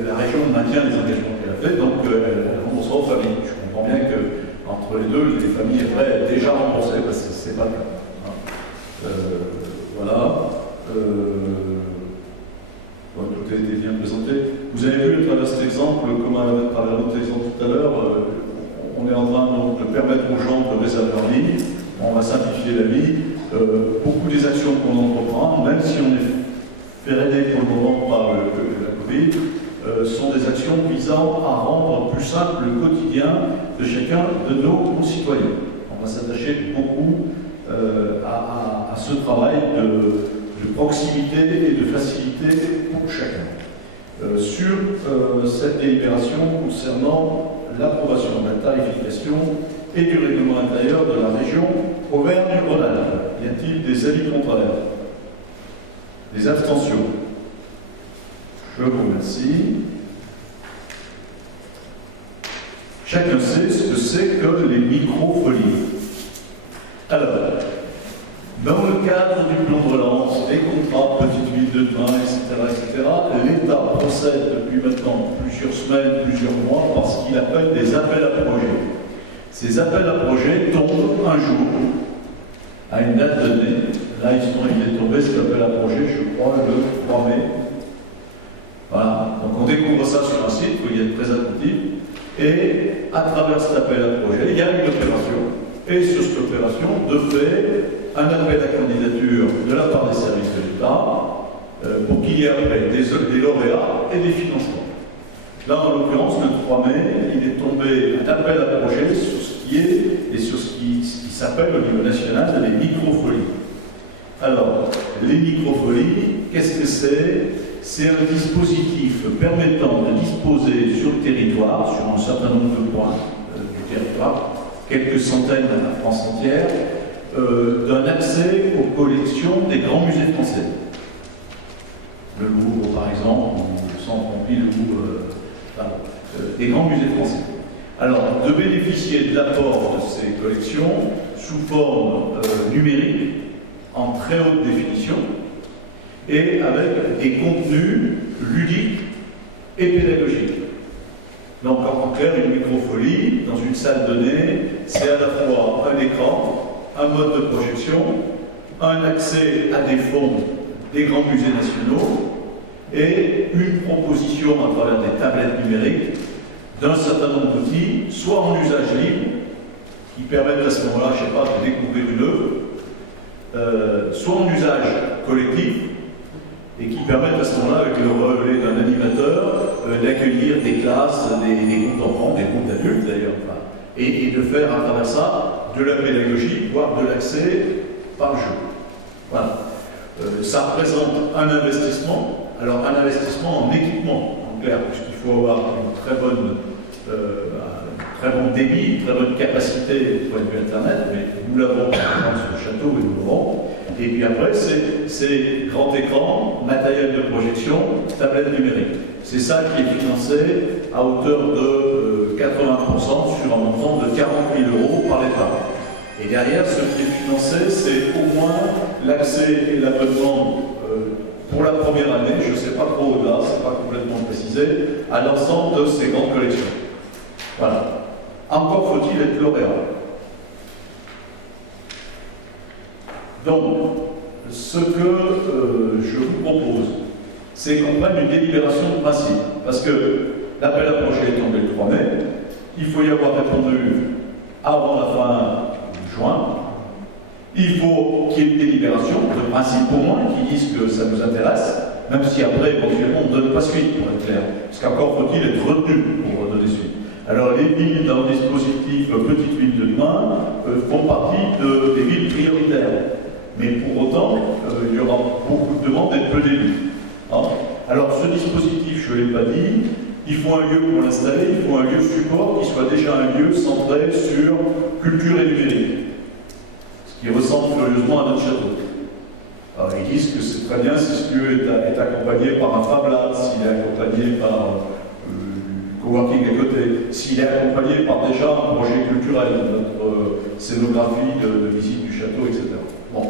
la région maintient les engagements qu'elle a fait, donc elle remboursera aux familles. Je comprends bien qu'entre les deux, les familles aimeraient déjà rembourser, parce que ce n'est pas le cas. Voilà. Bon, tout a été bien présenté. Vous avez vu à travers cet exemple, comme à travers l'autre exemple tout à l'heure, on est en train donc, de permettre aux gens de réserver leur ligne. On va simplifier la vie. Beaucoup des actions qu'on entreprend, même si on est freiné pour le moment par la Covid, sont des actions visant à rendre plus simple le quotidien de chacun de nos concitoyens. On va s'attacher beaucoup à ce travail de proximité et de facilité pour chacun. Sur cette délibération concernant l'approbation de la tarification et du règlement intérieur de la région Auvergne-Rhône-Alpes, y a-t-il des avis contraires? Des abstentions? Je vous remercie. Chacun sait ce que c'est que les micro-folies. Alors, dans le cadre du plan de relance, les contrats Petite Ville de demain, etc., l'État procède depuis maintenant plusieurs semaines, plusieurs mois, parce qu'il appelle des appels à projets. Ces appels à projets tombent un jour, à une date donnée. Là, il est tombé cet appel à projet, je crois, le 3 mai. Voilà, donc on découvre ça sur un site, il faut y être très attentif. Et à travers cet appel à projet, il y a une opération. Et sur cette opération, de fait, un appel à candidature de la part des services de l'État pour qu'il y ait après des lauréats et des financements. Là, en l'occurrence, le 3 mai, il est tombé un appel à projet sur ce qui est et sur ce qui s'appelle au niveau national les microfolies. Alors, les microfolies, qu'est-ce que c'est? C'est un dispositif permettant de disposer sur le territoire, sur un certain nombre de points du territoire, quelques centaines à la France entière, d'un accès aux collections des grands musées français. Le Louvre, par exemple, ou le Centre Pompidou, des grands musées français. Alors, de bénéficier de l'apport de ces collections sous forme numérique, en très haute définition, et avec des contenus ludiques et pédagogiques. Donc, en clair, une microfolie, dans une salle donnée, c'est à la fois un écran, un mode de projection, un accès à des fonds des grands musées nationaux, et une proposition à travers des tablettes numériques d'un certain nombre d'outils, soit en usage libre, qui permettent à ce moment-là, je ne sais pas, de découvrir une œuvre, soit en usage collectif, et qui permettent à ce moment-là, avec le relais d'un animateur, d'accueillir des classes, des groupes d'enfants, des groupes d'adultes d'ailleurs, et de faire à travers ça de la pédagogie, voire de l'accès par jeu. Voilà. Ça représente un investissement, alors un investissement en équipement, en clair, puisqu'il faut avoir une très bon débit, une très bonne capacité du point de vue Internet, mais nous l'avons par exemple sur le château et nous l'aurons. Et puis après, c'est grand écran, matériel de projection, tablette numérique. C'est ça qui est financé à hauteur de 80% sur un montant de 40 000 € par l'État. Et derrière, ce qui est financé, c'est au moins l'accès et l'abonnement pour la première année, je ne sais pas trop au-delà, ce n'est pas complètement précisé, à l'ensemble de ces grandes collections. Voilà. Encore faut-il être lauréat. Donc, ce que je vous propose, c'est qu'on prenne une délibération de principe. Parce que l'appel à projet est tombé le 3 mai, il faut y avoir répondu avant la fin juin. Il faut qu'il y ait une délibération de principe au moins qui dise que ça nous intéresse, même si après, éventuellement, on ne donne pas suite, pour être clair. Parce qu'encore faut-il être retenu pour donner suite. Alors, les villes dans le dispositif Petite Ville de demain font partie des villes prioritaires. Mais pour autant, il y aura beaucoup de demandes d'être peu d'élus. Hein. Alors ce dispositif, je ne l'ai pas dit, il faut un lieu pour l'installer, il faut un lieu support qui soit déjà un lieu centré sur culture et numérique, ce qui ressemble curieusement à notre château. Alors ils disent que c'est très bien si ce lieu est accompagné par un Fab Lab, s'il est accompagné par coworking à côté, s'il est accompagné par déjà un projet culturel, notre scénographie de visite du château, etc. Bon.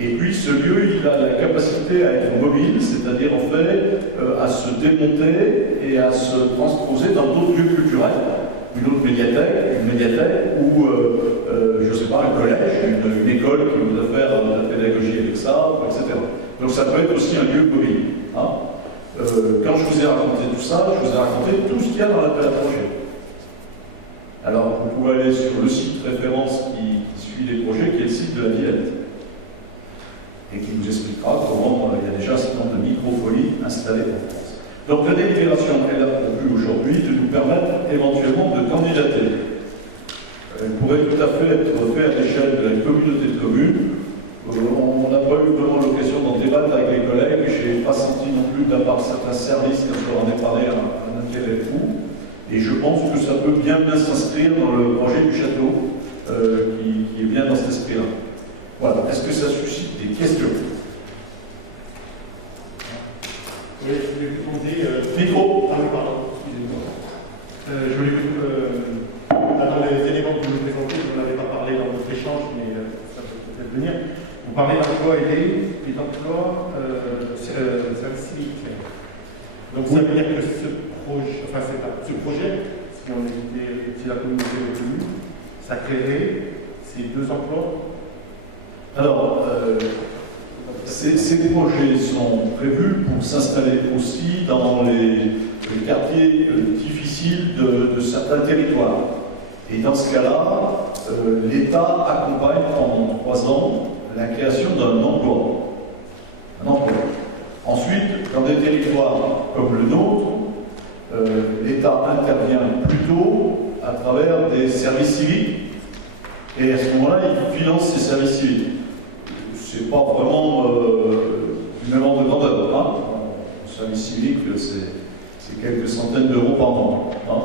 Et puis ce lieu, il a la capacité à être mobile, c'est-à-dire en fait à se démonter et à se transposer dans d'autres lieux culturels, une autre médiathèque ou, je ne sais pas, un collège, une école qui voudrait faire de la pédagogie avec ça, etc. Donc ça peut être aussi un lieu mobile. Hein. Quand je vous ai raconté tout ça, je vous ai raconté tout ce qu'il y a dans l'appel à projet. Alors vous pouvez aller sur le site référence qui suit les projets, qui est le site de la Villette, et qui nous expliquera comment il y a déjà un certain nombre de microfolies installées en France. Donc la délibération, elle a prévu aujourd'hui de nous permettre éventuellement de candidater. Elle pourrait tout à fait être faite à l'échelle de la communauté de communes. On n'a pas eu vraiment l'occasion d'en débattre avec les collègues. Je n'ai pas senti non plus de la part de certains services, quand je leur en ai parlé, un intérêt fou. Et je pense que ça peut bien s'inscrire dans le projet du château, qui est bien dans cet esprit-là. Voilà. Est-ce que ça suscite des questions? Oui, je voulais vous demander... Micro. Ah oui, pardon, excusez-moi. Je voulais vous... dans les éléments que vous nous présentez, vous n'en avez pas parlé dans votre échange, mais ça peut peut-être venir. Vous parlez d'emploi aidé et d'emploi service civique. Donc ça veut dire que ce projet, si la communauté est reconnue, ça créerait ces deux emplois. Alors, ces projets sont prévus pour s'installer aussi dans les quartiers difficiles de certains territoires. Et dans ce cas-là, l'État accompagne pendant 3 ans la création d'un emploi. Ensuite, dans des territoires comme le nôtre, l'État intervient plutôt à travers des services civiques. Et à ce moment-là, il finance ces services civiques. C'est pas vraiment une amende de grandeur. Hein. Le service civique, c'est quelques centaines d'euros par an. Hein.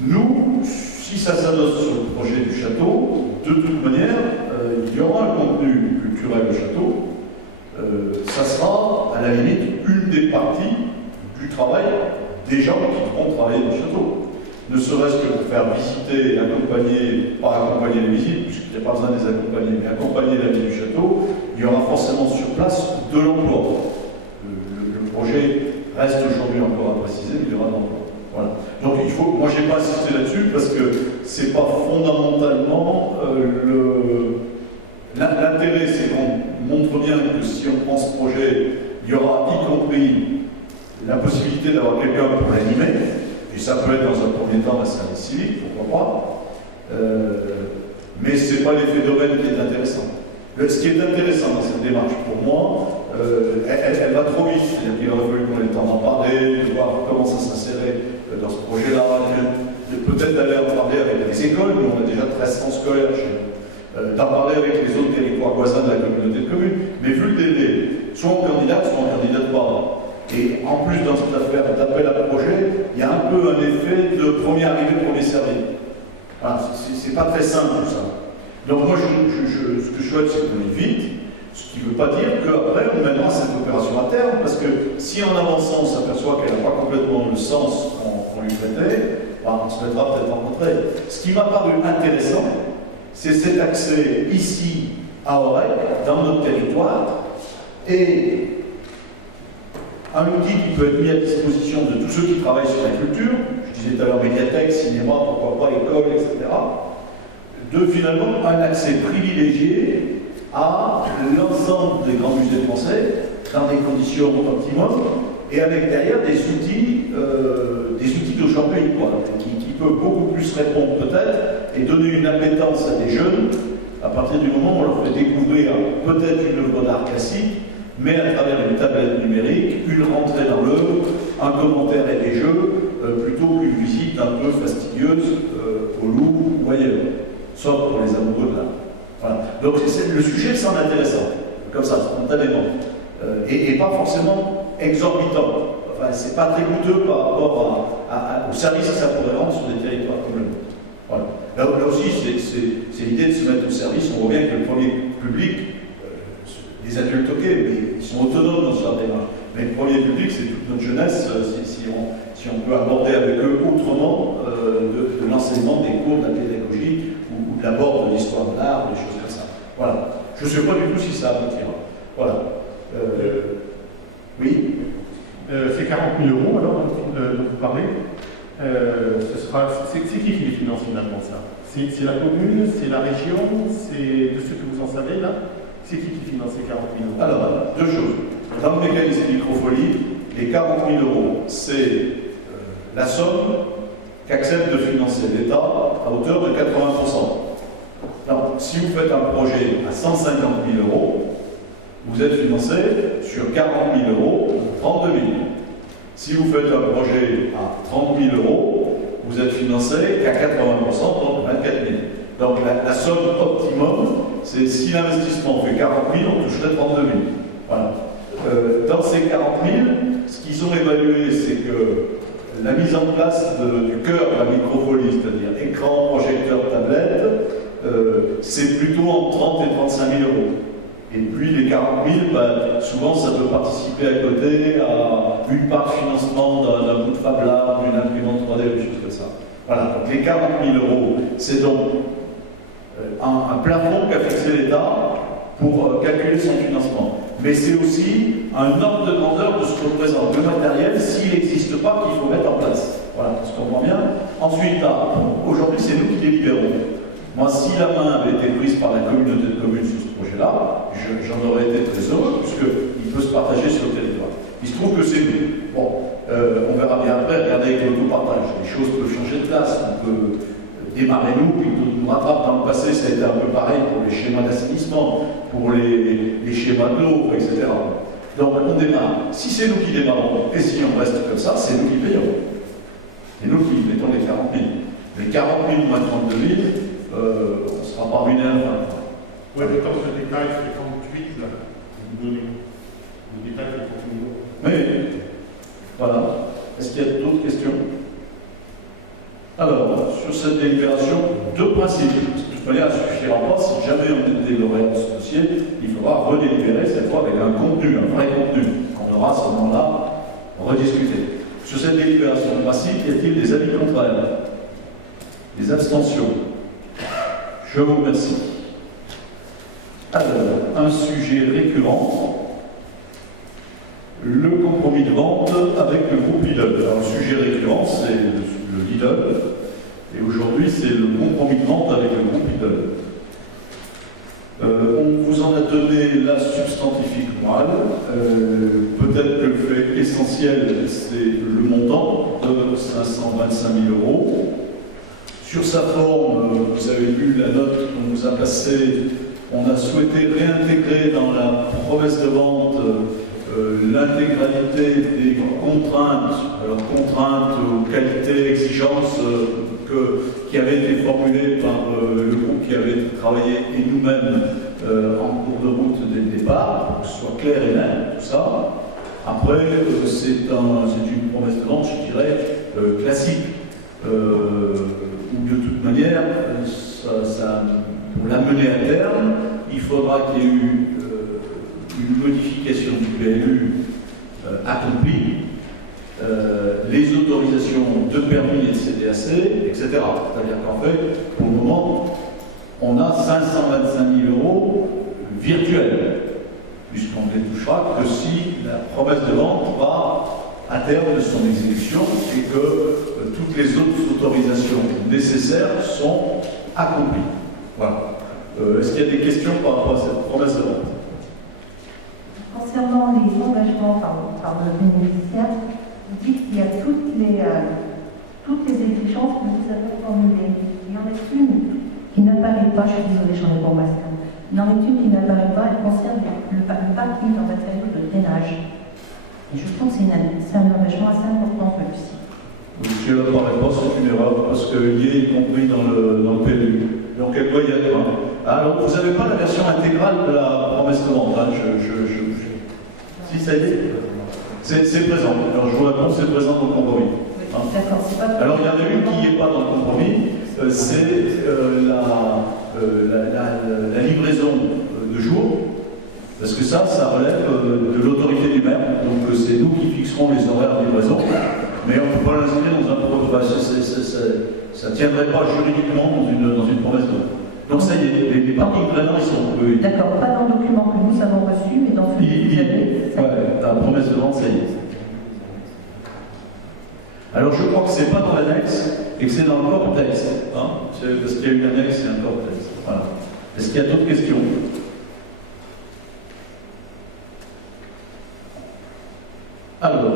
Nous, si ça s'adosse sur le projet du château, de toute manière, il y aura un contenu culturel au château. Ça sera, à la limite, une des parties du travail des gens qui vont travailler dans le château. Ne serait-ce que pour faire visiter et accompagner, pas accompagner les visites, puisqu'il n'y a pas besoin de les accompagner, mais accompagner la vie du château, il y aura forcément sur place de l'emploi. Le projet reste aujourd'hui encore à préciser, mais il y aura de l'emploi. Voilà. Donc il faut, moi je n'ai pas insisté là-dessus parce que c'est pas fondamentalement l'intérêt, c'est qu'on montre bien que si on prend ce projet, il y aura y compris la possibilité d'avoir quelqu'un pour l'animer. Et ça peut être dans un premier temps un service civique, pourquoi pas. Mais ce n'est pas l'effet d'aubaine qui est intéressant. Ce qui est intéressant dans cette démarche, pour moi, elle va trop vite. C'est-à-dire qu'il aurait fallu qu'on ait le temps d'en parler, de voir comment ça s'insérait dans ce projet-là, peut-être d'aller en parler avec les écoles, nous on a déjà 1300 scolaires chez nous, d'en parler avec les autres territoires voisins de la communauté de communes. Mais vu le délai, soit on candidate, soit on candidate pas. Et en plus, dans cette affaire d'appel à projet, il y a un peu un effet de premier arrivé, premier servi. Voilà, c'est pas très simple tout ça. Donc moi, ce que je souhaite, c'est qu'on aille vite, ce qui ne veut pas dire qu'après, on mènera cette opération à terme, parce que si en avançant, on s'aperçoit qu'elle n'a pas complètement le sens qu'on lui prêtait, bah, on se mettra peut-être en retrait. Ce qui m'a paru intéressant, c'est cet accès ici, à Aurec, dans notre territoire, et un outil qui peut être mis à disposition de tous ceux qui travaillent sur la culture, je disais tout à l'heure médiathèque, cinéma, pourquoi pas école, etc., de finalement un accès privilégié à l'ensemble des grands musées français dans des conditions optimum et avec derrière des outils d'aujourd'hui, qui peuvent beaucoup plus répondre peut-être et donner une appétence à des jeunes à partir du moment où on leur fait découvrir peut-être une œuvre d'art classique, mais à travers une tablette numérique, une rentrée dans l'œuvre, un commentaire et des jeux, plutôt qu'une visite un peu fastidieuse au Louvre ou ailleurs, sauf pour les amoureux de l'art. Voilà. Donc le sujet semble intéressant, comme ça, spontanément, et pas forcément exorbitant. Enfin, c'est pas très coûteux par rapport au service que ça pourrait rendre sur des territoires comme le nôtre. Voilà. Là aussi, c'est l'idée de se mettre au service. On voit bien que le premier public, les adultes, ok, mais ils sont autonomes dans leur démarche. Mais le premier public, c'est toute notre jeunesse, si on peut aborder avec eux autrement de l'enseignement des cours, de la pédagogie ou de l'abord de l'histoire de l'art, des choses comme ça. Voilà. Je ne sais pas du tout si ça aboutira. Voilà. Oui. C'est 40 000 € alors dont vous parlez. C'est qui les finance finalement ça? C'est la commune, c'est la région, c'est de ce que vous en savez là? C'est qui finance ces 40 000 €? Alors, deux choses. Dans le mécanisme microfolie, les 40 000 €, c'est la somme qu'accepte de financer l'État à hauteur de 80%. Donc, si vous faites un projet à 150 000 €, vous êtes financé sur 40 000 €, 32 000. Si vous faites un projet à 30 000 €, vous êtes financé qu'à 80%, donc 24 000. Donc la somme optimum, c'est si l'investissement fait 40 000, on toucherait 32 000. Voilà. Dans ces 40 000, ce qu'ils ont évalué, c'est que la mise en place du cœur de la microfolie, c'est-à-dire écran, projecteur, tablette, c'est plutôt entre 30 et 35 000 €. Et puis les 40 000, souvent ça peut participer à côté à une part de financement d'un bout de Fab Lab, d'une imprimante 3D, des choses comme ça. Voilà, donc les 40 000 €, c'est donc un plafond qu'a fixé l'État pour calculer son financement. Mais c'est aussi un ordre de grandeur de ce que représente le matériel s'il n'existe pas qu'il faut mettre en place. Voilà, on se comprend bien. Ensuite, aujourd'hui, c'est nous qui délibérons. Moi, si la main avait été prise par la communauté de communes sur ce projet-là, j'en aurais été très heureux, puisqu'il peut se partager sur le territoire. Il se trouve que c'est nous. Bon, on verra bien après, regardez avec l'autopartage. Les choses peuvent changer de place, on peut démarrer nous, puis nous rattrape. Dans le passé, ça a été un peu pareil pour les schémas d'assainissement, pour les schémas de l'eau, etc. Donc, on démarre. Si c'est nous qui démarrons, et si on reste comme ça, c'est nous qui payons. C'est nous qui mettons les 40 000. Les 40 000 moins 32 000, on sera pas ruiné à la fin. Oui, mais dans ce détail, c'est 38, là, vous donnez. Le détail, c'est 38 €. Oui, voilà. Est-ce qu'il y a d'autres questions? Alors, sur cette délibération, deux principes. Parce que de toute manière, ça ne suffira pas. Si jamais on est lauréat de ce dossier, il faudra redélibérer, cette fois avec un contenu, un vrai contenu. On aura à ce moment-là rediscuté. Sur cette délibération de principe, y a-t-il des avis contraires? Des abstentions? Je vous remercie. Alors, un sujet récurrent, le compromis de vente avec le groupe Lidl. Alors, le sujet récurrent, c'est le Lidl, et aujourd'hui, c'est le compromis de vente avec le groupe Lidl. On vous en a donné la substantifique morale. Peut-être que le fait essentiel, c'est le montant de 525 000 €. Sur sa forme, vous avez lu la note qu'on nous a passée. On a souhaité réintégrer dans la promesse de vente l'intégralité des contraintes, alors contraintes aux qualités, exigences qui avaient été formulées par le groupe qui avait travaillé et nous-mêmes en cours de route dès le départ, pour que ce soit clair et net, tout ça. Après, c'est une promesse de vente, je dirais, classique. Où de toute manière, pour la mener à terme, il faudra qu'il y ait eu une modification du PLU accomplie, les autorisations de permis et de CDAC, etc. C'est-à-dire qu'en fait, pour le moment, on a 525 000 € virtuels, puisqu'on ne les touchera que si la promesse de vente va à terme de son exécution et que toutes les autres autorisations nécessaires sont accomplies. Voilà. Est-ce qu'il y a des questions par rapport à cette promesse de vente? Concernant les engagements par le bénéficiaire, vous dites qu'il y a toutes les exigences que vous avez formulées. Il y en a une qui n'apparaît pas, je suis désolée, j'en ai pour masque. Il y en a une qui n'apparaît pas, elle concerne le parking en matériaux de drainage. Et je trouve que c'est un engagement assez important celui-ci. Si elle n'apparaît pas, c'est une erreur, parce qu'il est compris dans le PLU. Donc elle doit y être. Alors, vous n'avez pas la version intégrale de la promesse de vente. Si, ça y est. C'est présent. Alors je vous réponds, c'est présent dans le compromis. Hein. D'accord, c'est pas. Alors il y en a une qui n'est pas dans le compromis, c'est la livraison de jour, parce que ça relève de l'autorité du maire. Donc c'est nous qui fixerons les horaires de livraison, mais on ne peut pas l'inscrire dans un programme. Ça ne tiendrait pas juridiquement dans une promesse de vente. Donc ça y est, les parkings planants, ils sont... D'accord, pas dans le document que nous avons reçu, mais dans celui que vous avez. Ouais, la promesse de vente, ça y est. Alors je crois que c'est pas dans l'annexe et que c'est dans le corps texte. Hein, parce qu'il y a une annexe et un corps texte. Voilà. Est-ce qu'il y a d'autres questions? Alors,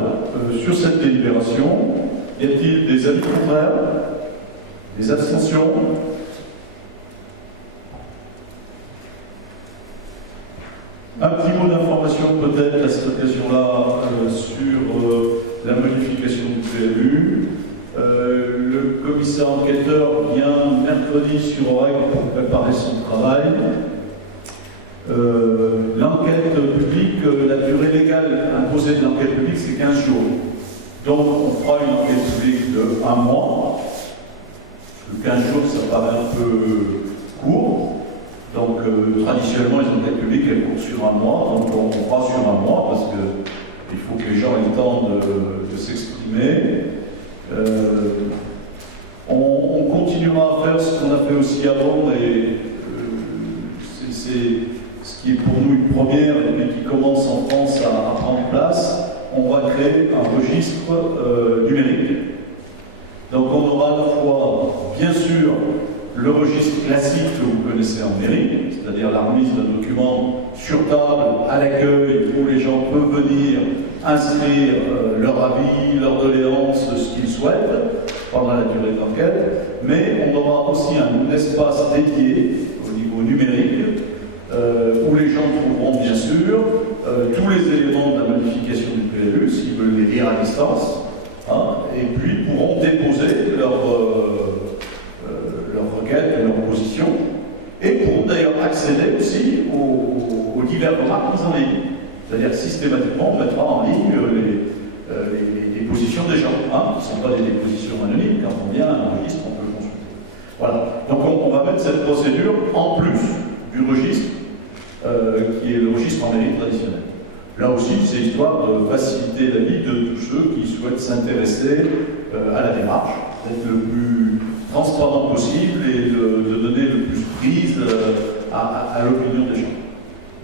sur cette délibération, y a-t-il des avis contraires? Des abstentions? Un petit mot d'information peut-être à cette occasion-là sur la modification du PLU. Le commissaire enquêteur vient mercredi sur règle pour préparer son travail. L'enquête publique, la durée légale imposée de l'enquête publique, c'est 15 jours. Donc on fera une enquête publique de 1 mois. 15 jours, ça paraît un peu court. Donc traditionnellement, les enquêtes publiques, elles courent sur 1 mois. Donc on fera sur 1 mois parce qu'il faut que les gens aient le temps de s'exprimer. On continuera à faire ce qu'on a fait aussi avant, et c'est ce qui est pour nous une première et qui commence en France à prendre place. On va créer un registre numérique. Donc on aura à la fois, bien sûr, le registre classique que vous connaissez en mairie, c'est-à-dire la remise d'un document sur table, à l'accueil, où les gens peuvent venir inscrire leur avis, leur doléance, ce qu'ils souhaitent pendant la durée de l'enquête, mais on aura aussi un espace dédié au niveau numérique, où les gens trouveront bien sûr tous les éléments de la modification du PLU, s'ils veulent les lire à distance, hein, et puis pourront déposer leur requête, leur position, et pourront d'ailleurs accéder aussi aux divers remarques mises en ligne. C'est-à-dire systématiquement, on mettra en ligne les positions des gens, hein, qui ne sont pas des dépositions anonymes. Quand on vient à un registre, on peut le consulter. Voilà. Donc on va mettre cette procédure en plus du registre, qui est le registre en mairie traditionnel. Là aussi, c'est histoire de faciliter la vie de tous ceux qui souhaitent s'intéresser à la démarche, d'être le plus transparent possible et de donner le plus prise à l'opinion des gens.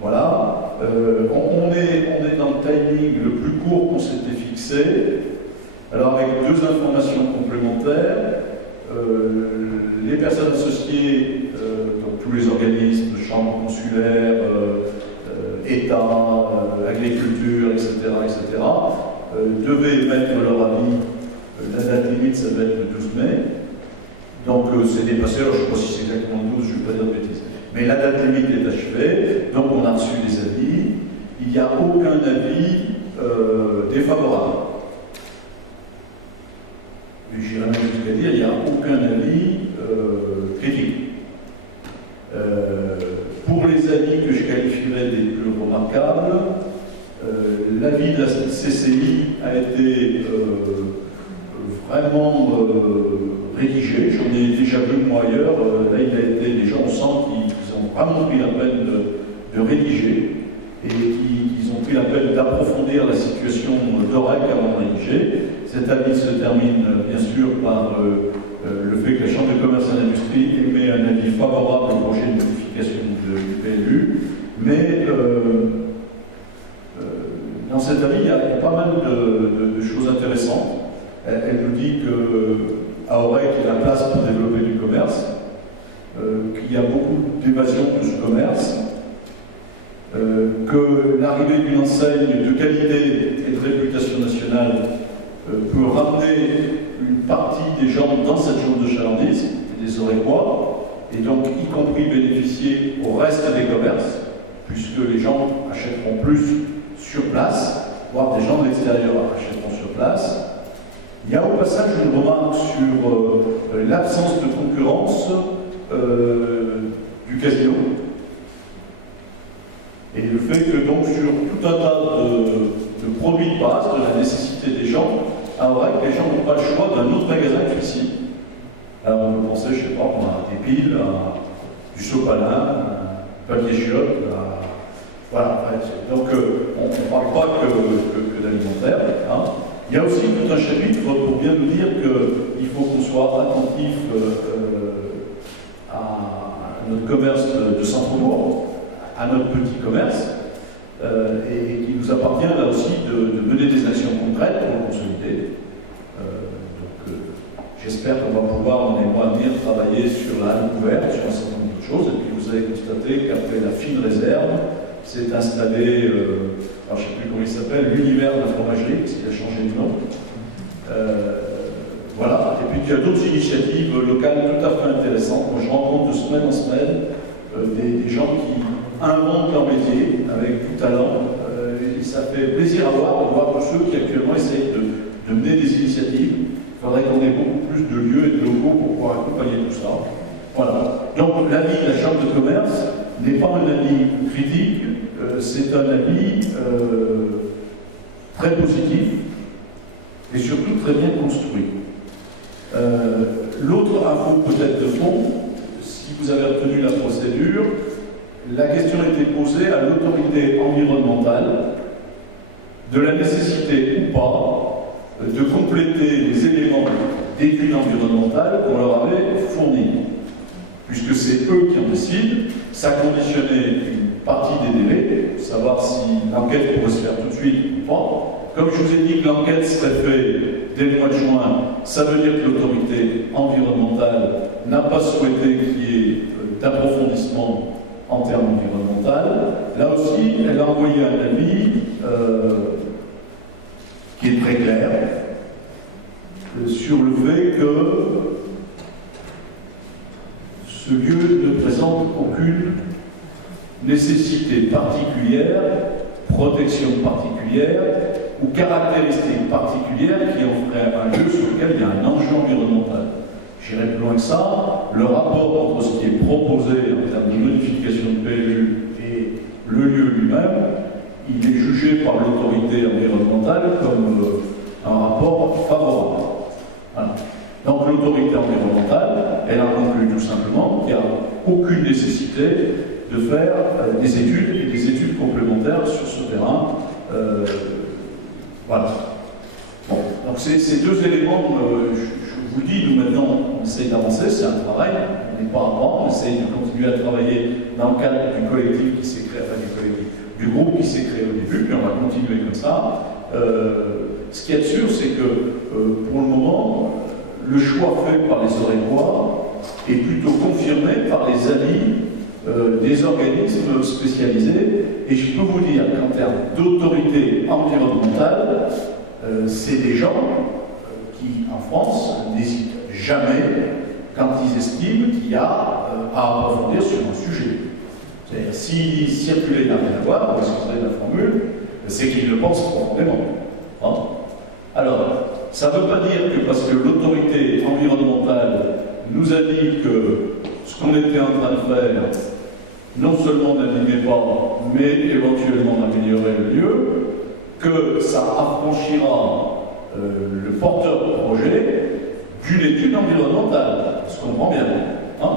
Voilà. On est dans le timing le plus court qu'on s'était fixé. Alors avec 2 informations complémentaires, les personnes associées, donc tous les organismes, chambres consulaires, État, agriculture, etc., devaient mettre leur avis. La date limite, ça va être le 12 mai. Donc c'est dépassé, alors je ne sais pas si c'est exactement le 12, je ne vais pas dire de bêtises. Mais la date limite est achevée, donc on a reçu des avis. Il n'y a aucun avis défavorable. Et j'irai même jusqu'à dire, il n'y a aucun avis critique. Pour les avis que je qualifierais des plus remarquables, l'avis de la CCI a été vraiment rédigé. J'en ai déjà vu moi ailleurs. Là, il a été, les gens, on sent qu'ils ont vraiment pris la peine de rédiger et qu'ils ont pris la peine d'approfondir la situation d'Orec avant de rédiger. Cet avis se termine bien sûr par le fait que la Chambre de commerce et d'industrie émet un avis favorable au projet de modification du PLU, mais dans cet avis, il y a pas mal de choses intéressantes. Elle nous dit qu'à Aurec, il y a la place pour développer du commerce, qu'il y a beaucoup d'évasion de ce commerce, que l'arrivée d'une enseigne de qualité et de réputation nationale peut ramener une partie des gens dans cette zone de chalandise, des Aurécois, et donc y compris bénéficier au reste des commerces, puisque les gens achèteront plus sur place, voire des gens de l'extérieur achèteront sur place. Il y a au passage une remarque sur l'absence de concurrence du casino. Et le fait que donc sur tout un tas de produits de base, de à Aurec, les gens n'ont pas le choix d'un autre magasin que celui-ci. Alors on peut penser, je sais pas, à des piles, à du sopalin, à papier chiotte, voilà. Donc on ne parle pas que d'alimentaire. Hein. Il y a aussi tout un chapitre pour bien nous dire qu'il faut qu'on soit attentif à notre commerce de centre-bourg, à notre petit commerce, et qu'il nous appartient là aussi de mener des actions concrètes pour le consolider. J'espère qu'on va pouvoir, dans les mois à venir, travailler sur la halle ouverte, sur un certain nombre de choses, et puis vous avez constaté qu'après la fine réserve, s'est installé, alors je ne sais plus comment il s'appelle, l'univers de la fromagerie, parce qu'il a changé de nom. Voilà, et puis il y a d'autres initiatives locales tout à fait intéressantes. Moi je rencontre de semaine en semaine des gens qui inventent leur métier avec tout talent, et ça fait plaisir à voir, de voir tous ceux qui actuellement essayent de mener des initiatives. Il faudrait qu'on ait beaucoup plus de lieux et de locaux pour pouvoir accompagner tout ça. Voilà. Donc l'avis de la Chambre de commerce n'est pas un avis critique, c'est un avis très positif et surtout très bien construit. L'autre info peut-être de fond, si vous avez retenu la procédure, la question était posée à l'autorité environnementale de la nécessité ou pas de compléter les éléments d'études environnementales qu'on leur avait fournis. Puisque c'est eux qui en décident, ça conditionnait une partie des délais, savoir si l'enquête pourrait se faire tout de suite ou pas. Comme je vous ai dit que l'enquête serait faite dès le mois de juin, ça veut dire que l'autorité environnementale n'a pas souhaité qu'il y ait d'approfondissement en termes environnementaux. Là aussi, elle a envoyé un avis qui est très clair sur le fait que ce lieu ne présente aucune nécessité particulière, protection particulière ou caractéristique particulière qui en ferait un lieu sur lequel il y a un enjeu environnemental. J'irai plus loin que ça, le rapport entre ce qui est proposé en termes de modification de PLU et le lieu lui-même, il est jugé par l'autorité environnementale comme un rapport favorable. Voilà. Donc l'autorité environnementale, elle a conclu tout simplement qu'il n'y a aucune nécessité de faire des études et des études complémentaires sur ce terrain. Voilà. Bon, donc ces deux éléments, je vous le dis, nous maintenant on essaye d'avancer, c'est un travail, on n'est pas à bord, on essaye de continuer à travailler dans le cadre du collectif qui s'est créé, enfin du collectif, du groupe qui s'est créé au début, puis on va continuer comme ça. Ce qu'il y a de sûr, c'est que pour le moment, le choix fait par les Aurécois est plutôt confirmé par les avis des organismes spécialisés. Et je peux vous dire qu'en termes d'autorité environnementale, c'est des gens qui, en France, n'hésitent jamais quand ils estiment qu'il y a à approfondir sur un sujet. C'est-à-dire, s'ils disent circuler n'a rien à voir, vous excusez la formule, c'est qu'ils le pensent profondément. Hein? Alors, ça ne veut pas dire que parce que l'autorité environnementale nous a dit que ce qu'on était en train de faire, non seulement n'abîmait pas, mais éventuellement d'améliorer le lieu, que ça affranchira le porteur de projet d'une étude environnementale. On se comprend bien. Hein?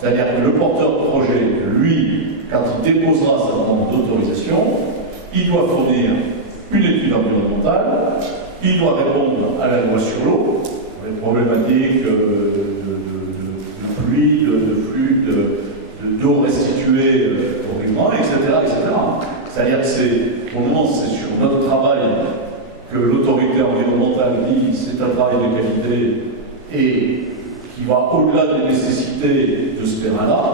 C'est-à-dire que le porteur de projet, lui, quand il déposera sa demande d'autorisation, il doit fournir une étude environnementale, il doit répondre à la loi sur l'eau, les problématiques de pluie, de flux, d'eau restituée au riverain, etc., etc. C'est-à-dire que pour le moment, c'est sur notre travail que l'autorité environnementale dit c'est un travail de qualité et qui va au-delà des nécessités de ce terrain-là.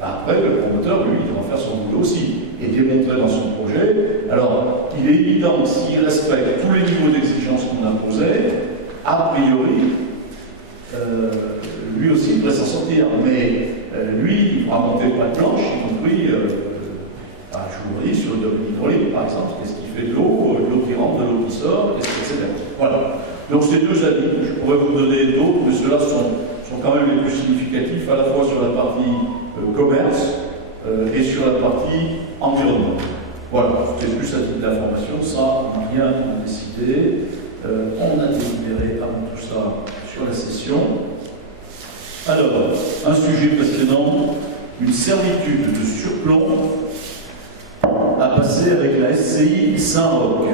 Après, le promoteur, lui, il doit faire son boulot aussi et démontrer dans son projet. Alors, il est évident que s'il respecte tous les niveaux d'exigence qu'on a posés, a priori, lui aussi il devrait s'en sortir. Mais lui, il va monter pas de planche, y compris, je vous dis, sur le domaine hydraulique, par exemple, qu'est-ce qui fait de l'eau qui rentre, de l'eau qui sort, etc. Voilà. Donc, ces deux avis, je pourrais vous donner d'autres, mais ceux-là sont quand même les plus significatifs, à la fois sur la partie commerce et sur la partie environnement. Voilà, c'était plus à titre d'information, ça, on n'a rien décidé. On a délibéré avant tout ça sur la session. Alors, un sujet précédent, une servitude de surplomb à passer avec la SCI Saint-Roch.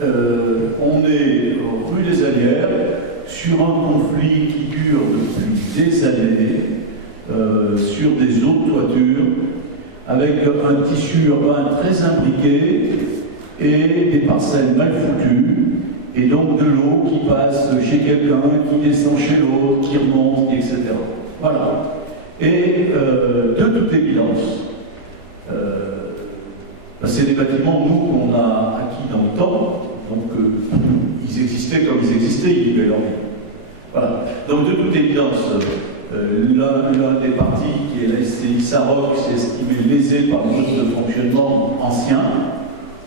On est rue des Allières sur un conflit qui dure depuis des années, sur des hautes toitures, avec un tissu urbain très imbriqué et des parcelles mal foutues, et donc de l'eau qui passe chez quelqu'un, qui descend chez l'autre, qui remonte, etc. Voilà. Et de toute évidence, c'est des bâtiments, nous, qu'on a acquis dans le temps, donc ils existaient comme ils existaient, ils vivaient leur vie. Voilà. Donc de toute évidence, l'un des partis, qui est la SCI Saint-Roch, s'est estimé lésé par le mode de fonctionnement ancien.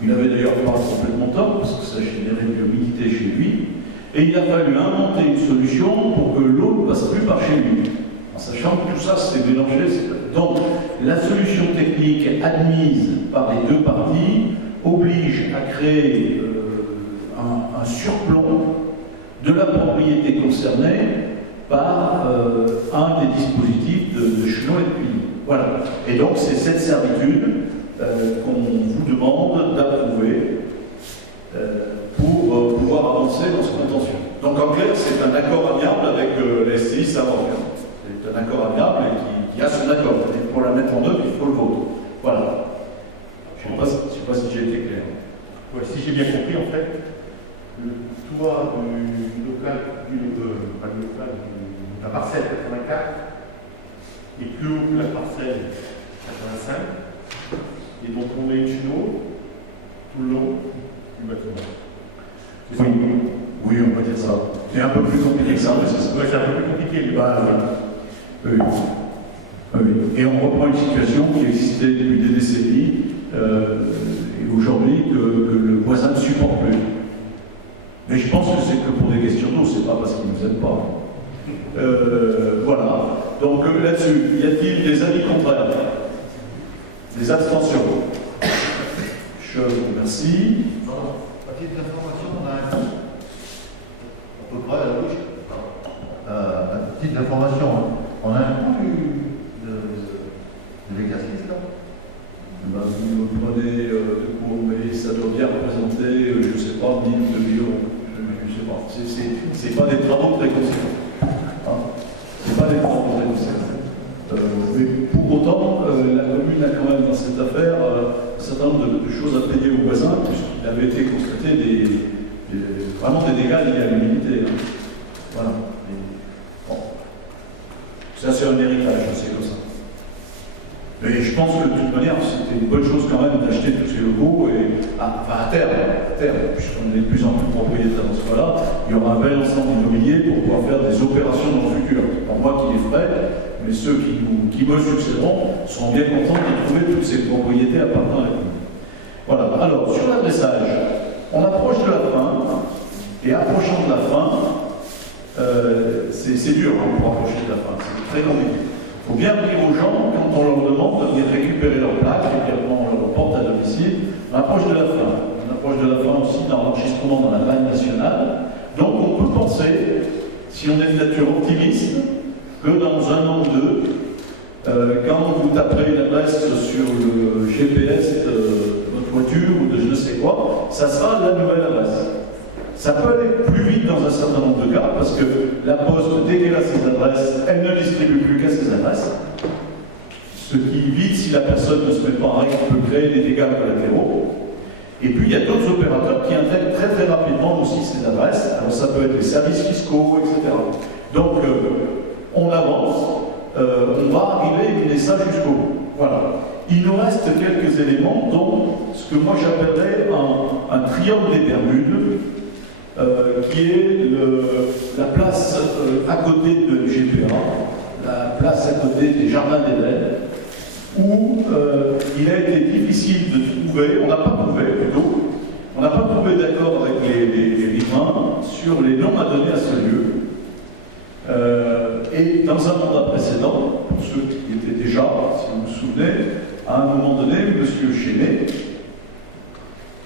Il avait d'ailleurs pas complètement tort, parce que ça générait de l'humidité chez lui. Et il a fallu inventer une solution pour que l'eau ne passe plus par chez lui. En sachant que tout ça s'est mélangé. Donc, la solution technique admise par les deux parties oblige à créer un surplomb de la propriété concernée par un des dispositifs de chenaux et de puits. Voilà. Et donc, c'est cette servitude qu'on vous demande d'approuver pour pouvoir avancer dans ce contentieux. Donc, en clair, c'est un accord amiable avec la SCI Saint-Roch. C'est un accord amiable et qui a son accord. Et pour la mettre en œuvre, il faut le vote. Voilà. Je ne sais pas si j'ai été clair. Ouais, si j'ai bien compris, en fait, le toit du local, de la parcelle 84 est plus haut que la parcelle 85, et donc on met une chenot tout le long du bâtiment. Oui. Oui, on va dire ça. C'est un peu plus compliqué que ça, mais c'est ça. Ouais, c'est un peu plus compliqué. Oui. Oui. Et on reprend une situation qui existait depuis des décennies, et aujourd'hui que le voisin ne supporte plus. Mais je pense que c'est que pour des questions d'eau, c'est pas parce qu'ils ne nous aident pas. Voilà. Donc là-dessus, y a-t-il des avis contraires? Des abstentions? Je vous remercie. À titre d'information, on a un coup. À peu près à la bouche. À titre d'information, on a un coup de l'exercice là. Ben, vous me prenez de court, mais ça doit bien représenter, je ne sais pas, 1000 ou 2 millions. Je ne sais pas. C'est pas des travaux très conséquents. C'est pas des travaux très conséquents. Mais pour autant, la commune a quand même dans cette affaire un certain nombre de choses à payer aux voisins, puisqu'il avait été constaté vraiment des dégâts liés à l'humidité. Voilà. Bon. Ça, c'est un héritage, c'est comme ça. Mais je pense que de toute manière, c'était une bonne chose quand même d'acheter tous ces locaux, et à terme, puisqu'on est de plus en plus propriétaire dans ce cas-là, il y aura un bel ensemble immobilier pour pouvoir faire des opérations dans le futur. C'est pas moi qui les ferai, mais ceux qui me succéderont seront bien contents de trouver toutes ces propriétés appartenant à la commune. Voilà. Alors, sur l'adressage, on approche de la fin, et approchant de la fin, c'est dur pour approcher de la fin, c'est très compliqué. Il faut bien dire aux gens, quand on leur demande de venir récupérer leur plaque, et qu'on leur porte à domicile, on approche de la fin. On approche de la fin aussi dans l'enregistrement dans la balle nationale. Donc on peut penser, si on est de nature optimiste, que dans un an ou deux, quand vous taperez l'adresse sur le GPS de votre voiture ou de je ne sais quoi, ça sera la nouvelle adresse. Ça peut aller plus vite dans un certain nombre de cas, parce que la Poste, dès qu'elle a ses adresses, elle ne distribue plus qu'à ses adresses. Ce qui évite, si la personne ne se met pas en règle, peut créer des dégâts collatéraux. Et puis, il y a d'autres opérateurs qui intègrent très très rapidement aussi ces adresses. Alors, ça peut être les services fiscaux, etc. Donc, on avance, on va arriver et mener ça jusqu'au bout. Voilà. Il nous reste quelques éléments, dont ce que moi j'appellerais un triangle des Bermudes, qui est la place à côté de GPA, la place à côté des Jardins d'Éden, où il a été difficile de trouver, on n'a pas trouvé d'accord avec les riverains sur les noms à donner à ce lieu. Et dans un mandat précédent, pour ceux qui étaient déjà, si vous vous souvenez, à un moment donné, M. Chénet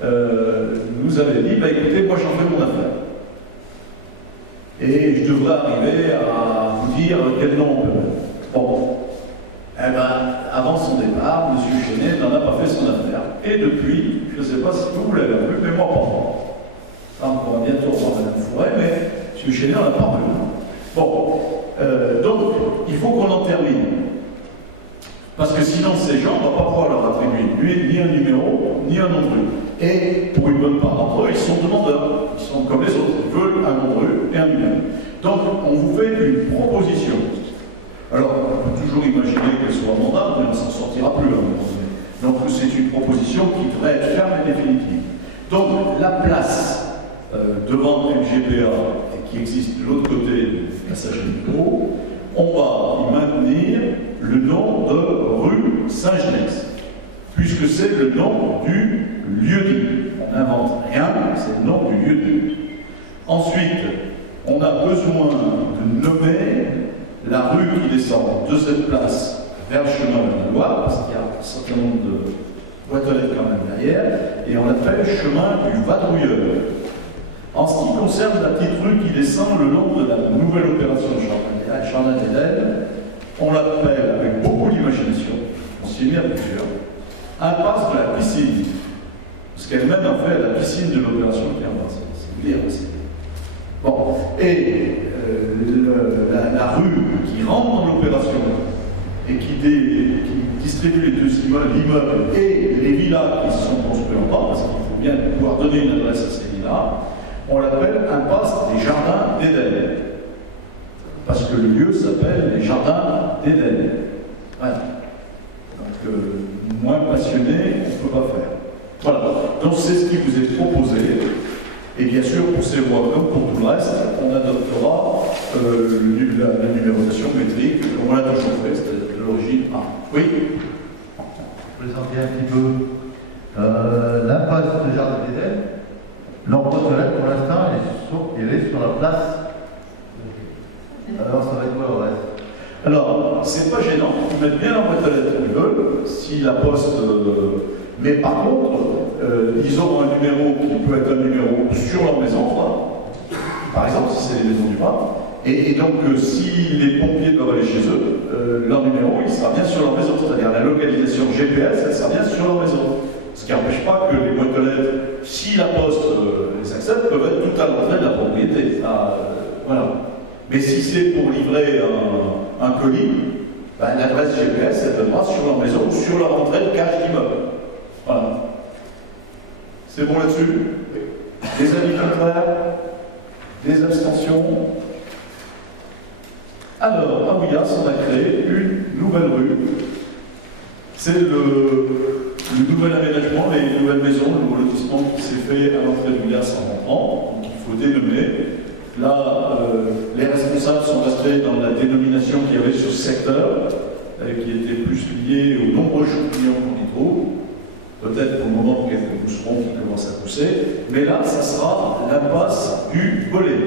nous avait dit, bah, écoutez, moi j'en fais mon affaire. Et je devrais arriver à vous dire quel nom on peut mettre. Bon. Eh ben, avant son départ, M. Chenet n'en a pas fait son affaire. Et depuis, je ne sais pas si vous l'avez vu, mais moi pas. Enfin, on va bientôt revoir Mme Fouret, mais M. Chenet n'en a pas vu. Bon. Donc, il faut qu'on en termine. Parce que sinon, ces gens, on ne va pas pouvoir leur attribuer ni un numéro, ni un nom de rue. Et pour une bonne part d'entre eux, ils sont demandeurs. Ils sont comme les autres. Ils veulent un nom de rue et un numéro. Donc, on vous fait une proposition. Alors, on peut toujours imaginer qu'elle soit mandable, mais on ne s'en sortira plus. Donc, c'est une proposition qui devrait être ferme et définitive. Donc, la place devant le GPA, qui existe de l'autre côté du passage du métro, on va y maintenir le nom de rue Saint-Genès, puisque c'est le nom du lieu-dit. On n'invente rien, c'est le nom du lieu-dit. Ensuite, on a besoin de nommer la rue qui descend de cette place vers le chemin de la Loire, parce qu'il y a un certain nombre de boîtes aux lettres quand même derrière, et on l'appelle chemin du Vadrouilleur. En ce qui concerne la petite rue qui descend le long de la nouvelle opération de Chardin-d'Éden, on l'appelle avec beaucoup d'imagination, on s'y est mis à plusieurs, impasse de la piscine. Parce qu'elle-même a fait la piscine de l'opération qui est en bas. C'est bien aussi. Bon, et la rue qui rentre dans l'opération et qui distribue les deux immeubles et les villas qui se sont construits en bas, parce qu'il faut bien pouvoir donner une adresse à ces villas, on l'appelle impasse des Jardins d'Éden. Parce que le lieu s'appelle les Jardins d'Éden. Voilà. Donc, moins passionné, on ne peut pas faire. Voilà. Donc, c'est ce qui vous est proposé. Et bien sûr, pour ces voies comme pour tout le reste, on adoptera la numérotation métrique, comme on l'a toujours fait, c'est-à-dire de l'origine A. Oui. Je présenter un petit peu l'impasse de Jardin d'Éden. L'emploi de lettre, pour l'instant, elle est sur la place. Alors, ça va être quoi le reste? Alors, c'est pas gênant, ils mettent bien l'emploi de lettre où ils veulent, si la poste. Mais par contre, ils auront un numéro qui peut être un numéro sur leur maison, par exemple, si c'est les maisons du bas. Et donc, si les pompiers doivent aller chez eux, leur numéro, il sera bien sur leur maison. C'est-à-dire la localisation GPS, elle sera bien sur leur maison. Ce qui n'empêche pas que les boîtes aux lettres, si la poste les accepte, peuvent être tout à l'entrée de la propriété. Voilà. Mais si c'est pour livrer un colis, ben, l'adresse GPS, elle donnera sur leur maison ou sur leur entrée de cage d'immeuble. Voilà. C'est bon là-dessus? Des avis contraires? Des abstentions? Alors, à Ouillasse, on a créé une nouvelle rue. C'est le nouvel aménagement, les nouvelles maisons, le nouveau lotissement qui s'est fait à l'entrée de Ouillasse en rentrant, donc il faut dénommer. Là, les responsables sont restés dans la dénomination qu'il y avait sur ce secteur, qui était plus liée aux nombreux champignons qu'on y trouve. Peut-être pour le moment quelques mousserons qui commencent à pousser, mais là, ça sera l'impasse du Bolet.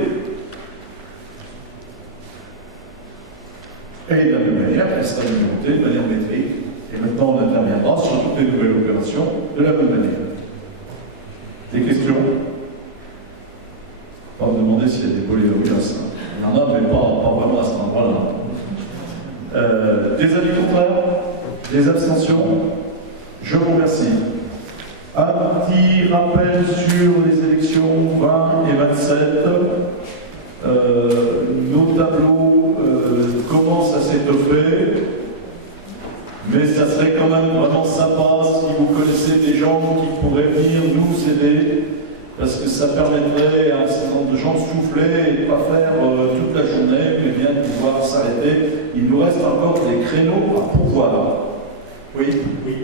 Et de la même manière, elle sera numérotée de manière métrique. Et maintenant, on interviendra sur toutes les nouvelles opérations de la même manière. Des questions? On va me demander s'il y a des bolets à Ouillasse. Il y en a, mais pas vraiment à cet endroit-là. Des avis contraires? Des abstentions? Je vous remercie. Un petit rappel sur les élections 20 et 27. Nos tableaux commencent à s'étoffer, mais ça serait quand même vraiment sympa si vous connaissez des gens qui pourraient venir nous aider, parce que ça permettrait à un certain nombre de gens de souffler et de ne pas faire toute la journée, mais bien de pouvoir s'arrêter. Il nous reste encore des créneaux à pourvoir. Oui,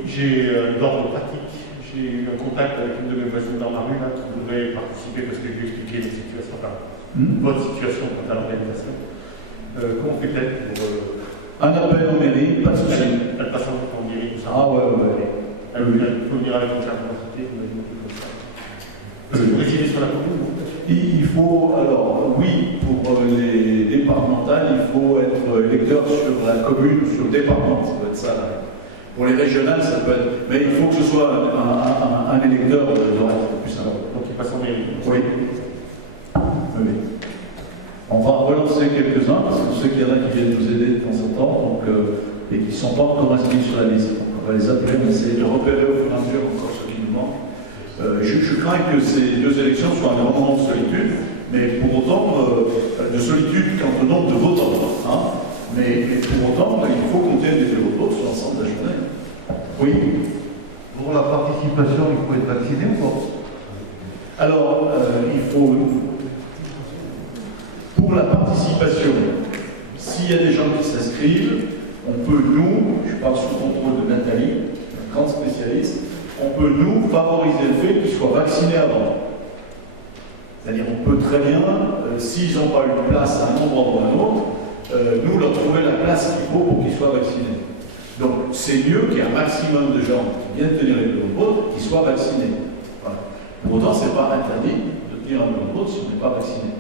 j'ai d'ordre pratique. J'ai eu un contact avec une de mes voisines dans la rue là, qui voudrait participer parce que je lui ai expliqué les situations, votre situation quant à l'organisation. Comment fait-elle pour. Un appel en mairie, pas de souci. Elle passe en mairie, tout ça. Ah ouais. Elle peut venir avec une carte d'identité, comme ça. Vous résidez sur la commune? Il faut, alors oui, pour les départementales, il faut être électeur sur la commune ou sur le département, ça doit être ça là. Pour les régionales, ça peut être. Mais il faut que ce soit un électeur d'Orec, plus simple. Donc il passe en mairie. Oui. Oui. On va en relancer quelques-uns, parce que je sais qu'il y en a qui viennent nous aider de temps en temps, donc, et qui ne sont pas encore inscrits sur la liste. Donc on va les appeler, on va essayer de repérer au fur et à mesure encore ceux qui nous manquent. Je crains que ces deux élections soient un grand moment de solitude, mais pour autant, de solitude quant au nombre de votants. Hein, mais pour autant, il faut compter des votos sur l'ensemble de la journée. Oui. Pour la participation, il faut être vacciné ou pas? Alors, il faut. Pour la participation, s'il y a des gens qui s'inscrivent, on peut, nous, je parle sous contrôle de Nathalie, une grande spécialiste, on peut, nous, favoriser le fait qu'ils soient vaccinés avant. C'est-à-dire, on peut très bien, s'ils n'ont pas eu de place à un endroit ou à un autre, nous leur trouver la place qu'il faut pour qu'ils soient vaccinés. Donc, c'est mieux qu'il y ait un maximum de gens qui viennent tenir les bureaux de vote qui soient vaccinés. Voilà. Pour autant, ce n'est pas interdit de tenir un bureau de vote si on n'est pas vacciné.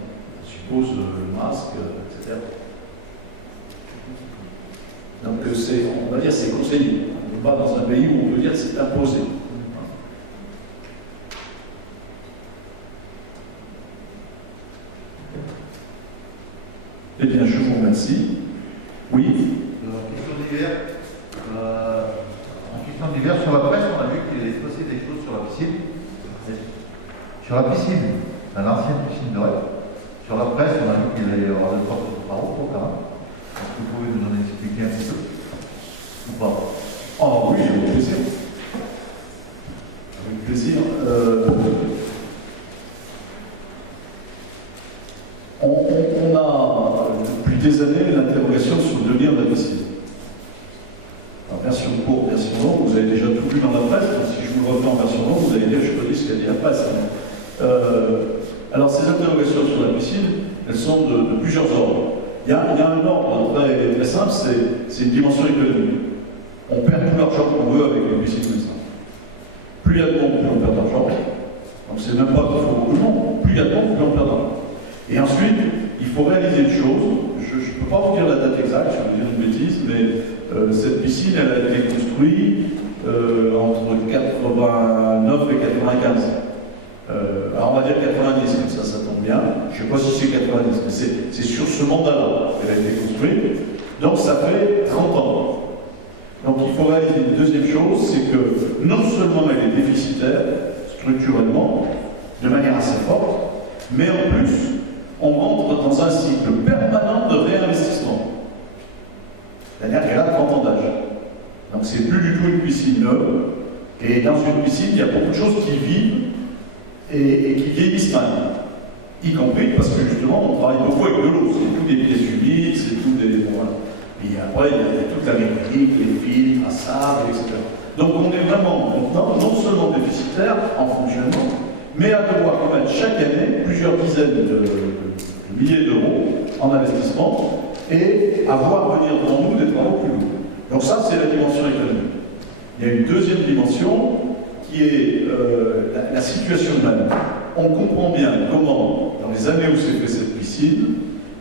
Ça suppose le masque, etc. Donc, on va dire c'est conseillé. On n'est pas dans un pays où on peut dire c'est imposé. Eh bien, je vous remercie. Oui. En question d'hiver, sur la presse, on a vu qu'il est passé des choses sur la piscine. Sur la piscine, dans l'ancienne piscine de Rennes. Sur la presse, on a vu qu'il allait y avoir deux portes par an, quand même. Est-ce que vous pouvez nous en expliquer un petit peu? Ou pas? Oh oui, avec plaisir. Avec plaisir. On a depuis des années l'interrogation sur le devenir de la piscine. Alors, version courte, version longue, vous avez déjà tout lu dans la presse, donc si je vous le refais en version longue, vous allez dire, je peux dire ce qu'a dit la presse. Alors, ces interrogations sur la piscine, elles sont de plusieurs ordres. Il y a un ordre très, très simple, c'est une dimension économique. On perd tout l'argent qu'on veut avec une piscine comme ça. Plus il y a de monde, plus on perd d'argent. Donc, c'est même pas qu'il faut beaucoup de monde. Plus il y a de monde, plus on perd d'argent. Et ensuite, il faut réaliser une chose. Je ne peux pas vous dire la date exacte, je vais vous dire une bêtise, mais cette piscine, elle a été construite entre 89 et 95. Alors on va dire 90, comme ça tombe bien. Je ne sais pas si c'est 90, mais c'est sur ce mandat-là qu'elle a été construite. Donc ça fait 30 ans. Donc il faut réaliser une deuxième chose, c'est que non seulement elle est déficitaire, structurellement, de manière assez forte, mais en plus, on rentre dans un cycle permanent de réinvestissement. C'est-à-dire qu'elle a 30 ans d'âge. Donc c'est plus du tout une piscine neuve. Et dans une piscine, il y a beaucoup de choses qui vivent et qui vieillissent mal. Y compris parce que justement, on travaille beaucoup avec de l'eau. C'est tout des pièces humides, c'est tout des... Bon, voilà. Et après, il y a toute la mécanique, les filtres, à sable, etc. Donc on est vraiment maintenant non seulement déficitaire en fonctionnement, mais à devoir commettre chaque année plusieurs dizaines de milliers d'euros en investissement et à voir venir devant nous des travaux plus lourds. Donc ça, c'est la dimension économique. Il y a une deuxième dimension qui est la situation humaine. On comprend bien comment, dans les années où s'est fait cette piscine,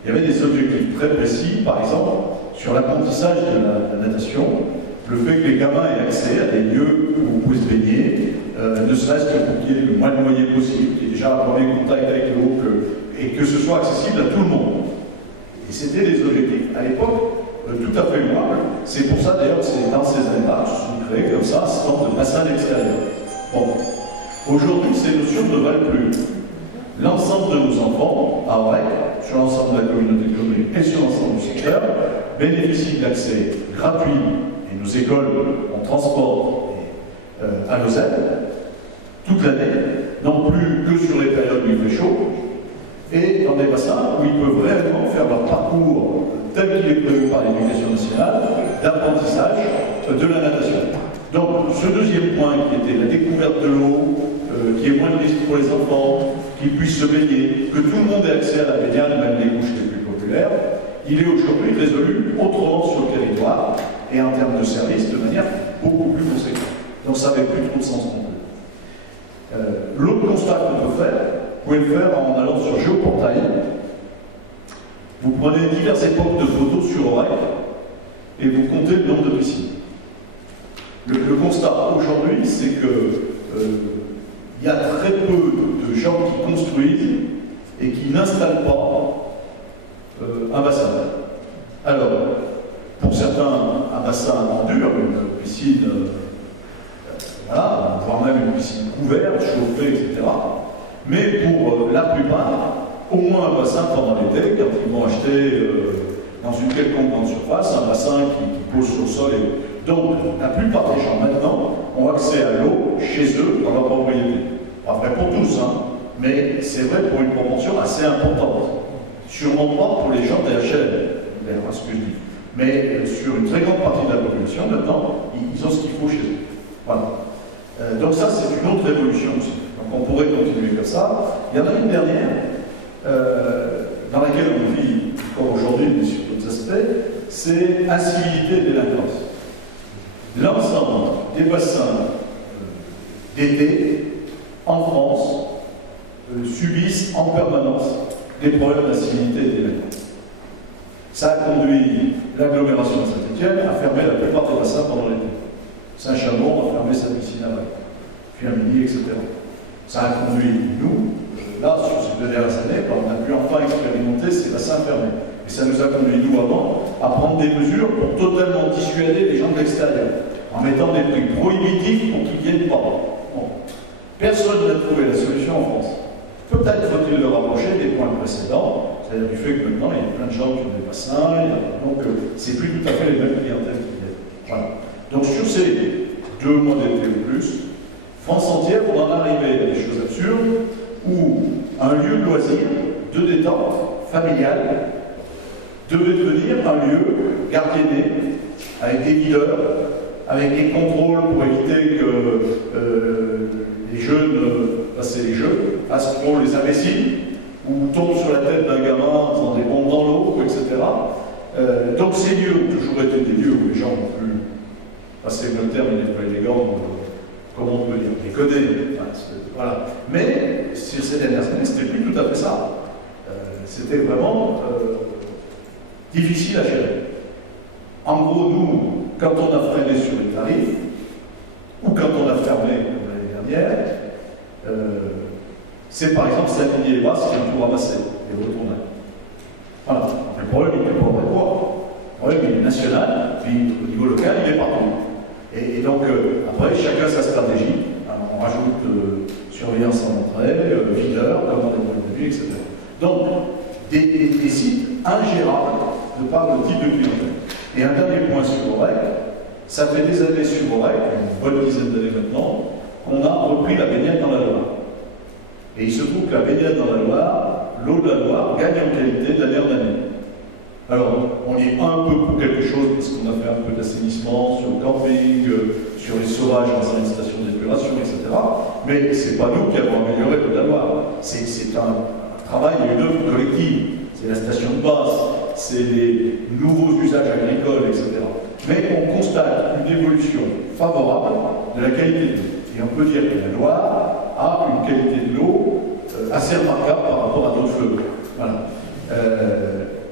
il y avait des objectifs très précis, par exemple, sur l'apprentissage de la natation, le fait que les gamins aient accès à des lieux où vous pouvez se baigner, ne serait-ce que pour qu'il y ait le moins de noyés possible, qu'il y ait déjà un premier contact avec l'eau, et que ce soit accessible à tout le monde. Et c'était des objectifs, à l'époque, tout à fait louables. C'est pour ça d'ailleurs que c'est dans ces années-là que se sont créés comme ça un certain nombre de bassins d'extérieur. Bon. Aujourd'hui, ces notions ne valent plus. L'ensemble de nos enfants, à Orec, sur l'ensemble de la communauté de communes et sur l'ensemble du secteur, bénéficient d'accès gratuit, et nos écoles en transport à nos aides, toute l'année, non plus que sur les périodes où il fait chaud, et dans des bassins où ils peuvent réellement faire leur parcours tel qu'il est prévu par l'Éducation nationale d'apprentissage de la natation. Donc, ce deuxième point qui était la découverte de l'eau, qui est moins de risque pour les enfants, qu'ils puissent se baigner, que tout le monde ait accès à la baignade, même les couches les plus populaires, il est aujourd'hui résolu autrement sur le territoire et en termes de services de manière beaucoup plus conséquente. Donc, ça n'avait plus trop de sens non plus. L'autre constat qu'on peut faire, vous pouvez le faire en allant sur Géoportail. Vous prenez diverses époques de photos sur Orec et vous comptez le nombre de piscines. Le constat aujourd'hui, c'est que il y a très peu de gens qui construisent et qui n'installent pas un bassin. Alors, pour certains, un bassin en dur, une piscine, voilà, voire même une piscine couverte, chauffée, etc. Mais pour la plupart, au moins un bassin pendant l'été, quand ils vont acheter dans une quelconque grande surface, un bassin qui pose sur le sol. Donc, la plupart des gens maintenant ont accès à l'eau chez eux, dans leur propriété. Pas vrai pour tous, hein, mais c'est vrai pour une proportion assez importante. Sûrement pas pour les gens des HLM, d'ailleurs, ce que je dis. Mais sur une très grande partie de la population, maintenant, ils ont ce qu'il faut chez eux. Voilà. Donc ça, c'est une autre évolution aussi. Donc on pourrait continuer comme ça. Il y en a une dernière, dans laquelle on vit encore aujourd'hui, mais sur d'autres aspects, c'est incivilité et délinquance. L'ensemble des bassins d'été en France subissent en permanence des problèmes d'incivilité et de délinquance. Ça a conduit l'agglomération de Saint-Étienne à fermer la plupart des bassins pendant l'été. Saint-Chamond a fermé sa piscine à Val, puis à Midi, etc. Ça a conduit, nous, là, sur ces 2 dernières années, quand on a pu enfin expérimenter ces bassins fermés. Et ça nous a conduit, nous, avant, à prendre des mesures pour totalement dissuader les gens de l'extérieur, en mettant des prix prohibitifs pour qu'ils ne viennent pas. Bon. Personne n'a trouvé la solution en France. Peut-être faut-il le rapprocher des points précédents, c'est-à-dire du fait que maintenant, il y a plein de gens qui ont des bassins, donc c'est plus tout à fait les mêmes clientèles qui viennent. Voilà. Donc sur ces 2 mois d'été ou plus, France entière, on en arrivé à des choses absurdes, où un lieu de loisir, de détente, familial, devait devenir un lieu gardienné, avec des videurs, avec des contrôles pour éviter que les jeunes, passer les jeux, fassent trop les imbéciles, ou tombent sur la tête d'un gamin en faisant des bombes dans l'eau, etc. Donc ces lieux ont toujours été des lieux où les gens ont pu passer le terme, il n'est pas élégant, comment on peut dire, déconner. Enfin, voilà. Mais sur ces dernières années, c'était plus tout à fait ça. C'était vraiment difficile à gérer. En gros, nous, quand on a freiné sur les tarifs, ou quand on a fermé comme l'année dernière, c'est par exemple Saint-Didier-les-Basses qui a tout ramassé et retourné. Voilà. Le problème, il n'est pas au quoi. Le problème, il est national, puis au niveau local, il est partout. Et donc, après, chacun sa stratégie. Alors, on rajoute surveillance en entrée, videur, comme dans les produits, etc. Donc, des sites ingérables de par le type de clientèle. Et un dernier point sur Aurec, ça fait des années sur Aurec, une bonne dizaine d'années maintenant, qu'on a repris la baignade dans la Loire. Et il se trouve que la baignade dans la Loire, l'eau de la Loire, gagne en qualité d'année en année. Alors, on y est un peu pour quelque chose, parce qu'on a fait un peu d'assainissement sur le camping, sur les sauvages dans une station d'épuration, etc. Mais ce n'est pas nous qui avons amélioré l'eau de la Loire. C'est un travail et une œuvre collective. C'est la station de base, c'est les nouveaux usages agricoles, etc. Mais on constate une évolution favorable de la qualité de l'eau. Et on peut dire que la Loire a une qualité de l'eau assez remarquable par rapport à d'autres fleuves. Voilà.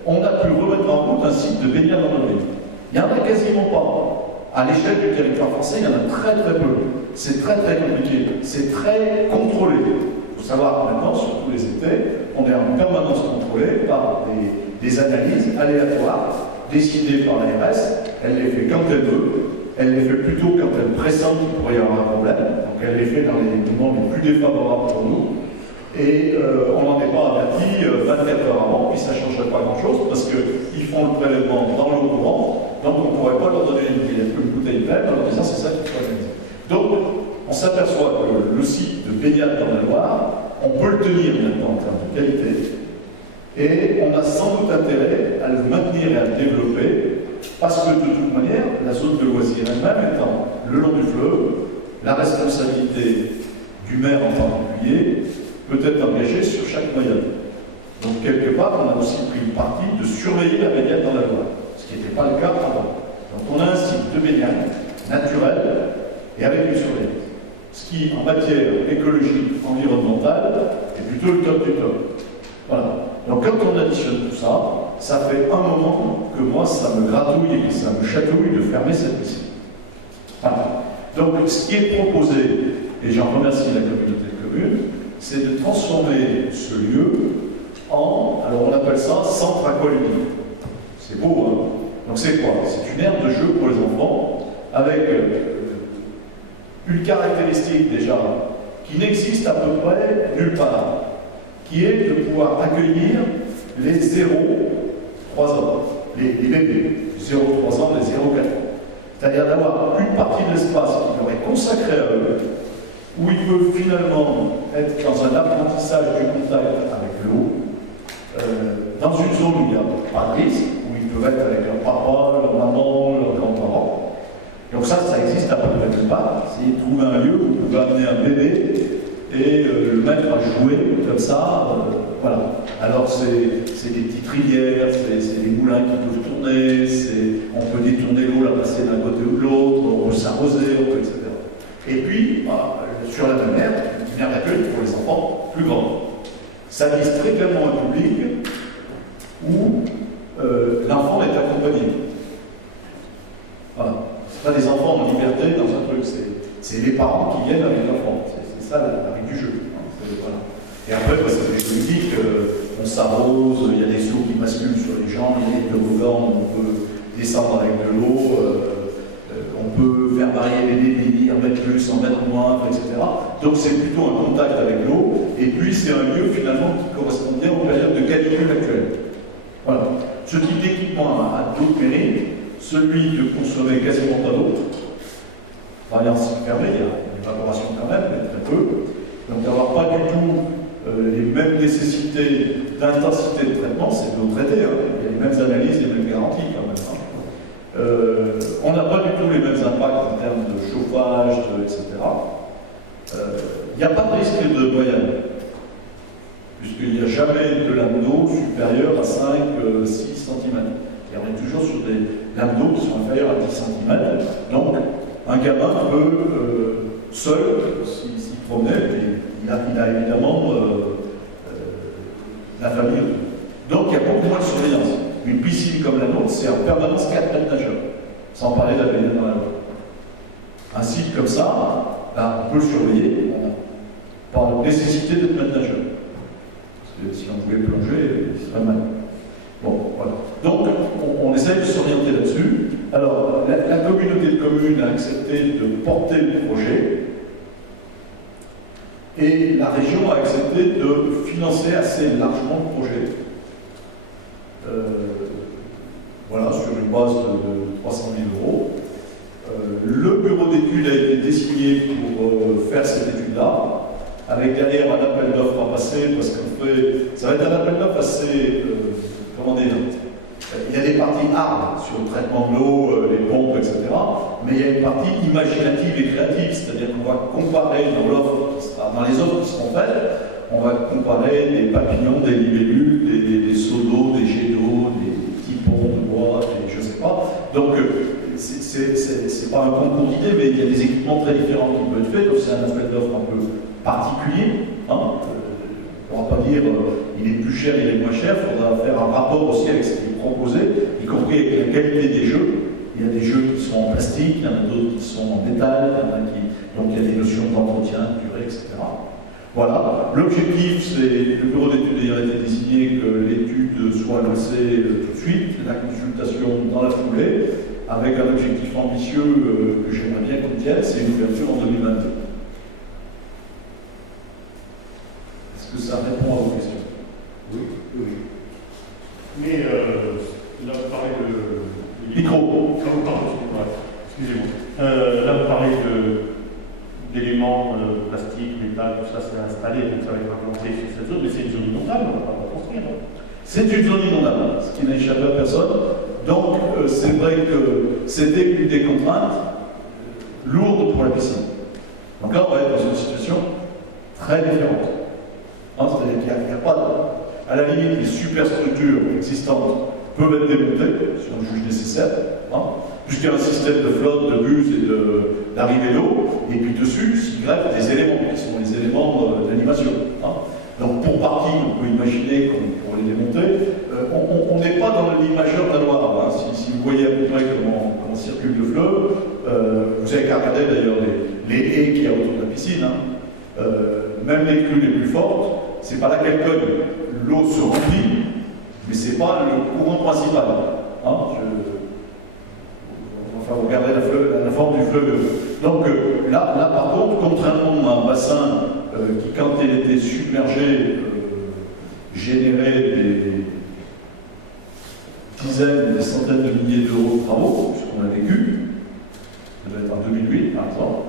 On a pu remettre en route un site de baignade dans le pays. Il n'y en a quasiment pas. À l'échelle du territoire français, il y en a très très peu. C'est très très compliqué. C'est très contrôlé. Il faut savoir que maintenant, surtout les étés, on est en permanence contrôlé par des analyses aléatoires décidées par l'ARS. Elle les fait quand elle veut. Elle les fait plutôt quand elle pressent qu'il pourrait y avoir un problème. Donc elle les fait dans les moments les plus défavorables pour nous. Et on n'en est pas averti 24 heures avant, puis ça ne changerait pas grand-chose, parce qu'ils font le prélèvement dans l'eau courante, donc on ne pourrait pas leur donner une bouteille pleine en leur disant c'est ça qu'il faut organiser. Donc on s'aperçoit que le site de baignade dans la Loire, on peut le tenir maintenant en termes de qualité, et on a sans doute intérêt à le maintenir et à le développer, parce que de toute manière, la zone de loisirs elle-même étant le long du fleuve, la responsabilité du maire en particulier peut être engagée sur chaque moyen. Donc quelque part, on a aussi pris le parti de surveiller la baignade dans la Loire, ce qui n'était pas le cas avant. Donc on a un site de baignade naturel et avec une surveillance. Ce qui, en matière écologique, environnementale, est plutôt le top du top. Voilà. Donc quand on additionne tout ça, ça fait un moment que moi, ça me gratouille et que ça me chatouille de fermer cette piscine. Voilà. Donc ce qui est proposé, et j'en remercie la communauté de communes, c'est de transformer ce lieu en, alors on appelle ça centre aqualudique. C'est beau, hein? Donc c'est quoi? C'est une aire de jeu pour les enfants, avec une caractéristique déjà qui n'existe à peu près nulle part, qui est de pouvoir accueillir les 0-3 ans, les bébés, 0-3 ans, les 0-4 ans. C'est-à-dire d'avoir une partie de l'espace qui leur est consacrée à eux, où ils peuvent finalement être dans un apprentissage du contact avec l'eau, dans une zone où il n'y a pas de risque, où ils peuvent être avec leur papa, leur maman, leurs grands-parents. Donc ça existe à peu près nulle part. C'est trouver un lieu où vous pouvez amener un bébé et le mettre à jouer comme ça. Voilà. Alors c'est des petites rivières, c'est des moulins qui peuvent tourner, on peut détourner l'eau, la passer d'un côté ou de l'autre, on peut s'arroser, etc. Et puis, sur la même aire, une aire d'accueil pour les enfants plus grands. Ça vise très clairement un public où l'enfant est accompagné. Voilà. Ce pas des enfants en liberté dans un truc, c'est les parents qui viennent avec l'enfant. C'est ça la règle du jeu. Voilà. Et après, c'est des politiques, on s'arrose, il y a des eaux qui basculent sur les gens, il y a des toboggans, on peut descendre avec de l'eau, on peut faire varier les débits, en mettre plus, en mettre moins, etc. Donc c'est plutôt un contact avec l'eau, et puis c'est un lieu finalement qui correspond bien aux périodes de canicule actuelles. Voilà. Ce type d'équipement a d'autres mérites. Celui de consommer quasiment pas d'eau. Enfin, il y a un cycle fermé, il y a une évaporation quand même, mais très peu. Donc d'avoir pas du tout les mêmes nécessités d'intensité de traitement, c'est de l'eau traitée. Hein. Il y a les mêmes analyses, les mêmes garanties quand même. Hein. On n'a pas du tout les mêmes impacts en termes de chauffage, etc. Il n'y a pas de risque de noyade, puisqu'il n'y a jamais de lame d'eau supérieure à 5-6 cm. Et on est toujours sur des lames d'eau qui sont inférieures à 10 cm. Donc, un gamin peut, seul, s'il promenait, il a évidemment la famille. Donc, il y a beaucoup moins de surveillance. Une piscine comme la nôtre, c'est en permanence 4 mètres nageurs, sans parler de la baignade dans la eau. Un site comme ça, ben, on peut le surveiller, on n'a pas la nécessité d'être maître nageur. Parce que si on pouvait plonger, il serait mal. Bon, voilà. Donc, on essaye de s'orienter là-dessus. Alors, la communauté de communes a accepté de porter le projet et la région a accepté de financer assez largement le projet. Voilà, sur une base de 300 000 €. Le bureau d'études a été désigné pour faire cette étude-là, avec derrière un appel d'offres à passer, parce qu'en fait, ça va être un appel d'offres assez... comment dire, il y a des parties hard sur le traitement de l'eau, les pompes, etc. Mais il y a une partie imaginative et créative, c'est-à-dire qu'on va comparer dans les offres qui seront faites, on va comparer des papillons, des libellules, des seaux d'eau, des jets d'eau, des petits ponts de bois, je ne sais pas. Donc, c'est pas un concours d'idées, mais il y a des équipements très différents qui peuvent être faits, donc c'est un appel d'offres un peu particulier. Hein. On ne va pas dire il est plus cher, il est moins cher, il faudra faire un rapport aussi avec ce qui est proposé, y compris avec la qualité des jeux. Il y a des jeux qui sont en plastique, il y en a d'autres qui sont en métal, donc il y a des notions d'entretien, de durée, etc. Voilà. L'objectif, c'est, le bureau d'études ayant été désigné, que l'étude soit lancée tout de suite, la consultation dans la foulée, avec un objectif ambitieux que j'aimerais bien qu'on tienne, c'est une ouverture en 2022. Est-ce que ça répond à vos questions? Oui, oui. Mais là, vous parlez de... Micro. Excusez-moi. Là, vous parlez d'éléments plastiques, métal, tout ça, c'est installé, donc ça va être implanté sur cette zone, mais c'est une zone inondable, on ne va pas construire. Hein. C'est une zone inondable, ce qui n'a échappé à personne. Donc, c'est vrai que c'était une des contraintes lourdes pour la piscine. Donc là, on va être dans une situation très différente. Hein, c'est-à-dire qu'il n'y a pas de... À la limite, les superstructures existantes peuvent être démontées, si on juge nécessaire, hein, puisqu'il y a un système de flotte, de buse et d'arrivée d'eau, et puis dessus s'y greffent des éléments, qui sont les éléments d'animation. Hein. Donc pour partie, on peut imaginer qu'on pourrait les démonter. On n'est pas dans l'imageur de la Loire. Hein. Si vous voyez à peu près comment circule le fleuve, vous avez qu'à regarder d'ailleurs forte, c'est pas là qu'elle cogne. L'eau se remplit, mais c'est pas le courant principal. Hein, enfin, vous regardez la forme du fleuve. Donc là, par contre, contrairement à un bassin qui, quand il était submergé, générait des dizaines, des centaines de milliers d'euros de travaux, ce qu'on a vécu, ça doit être en 2008 par exemple.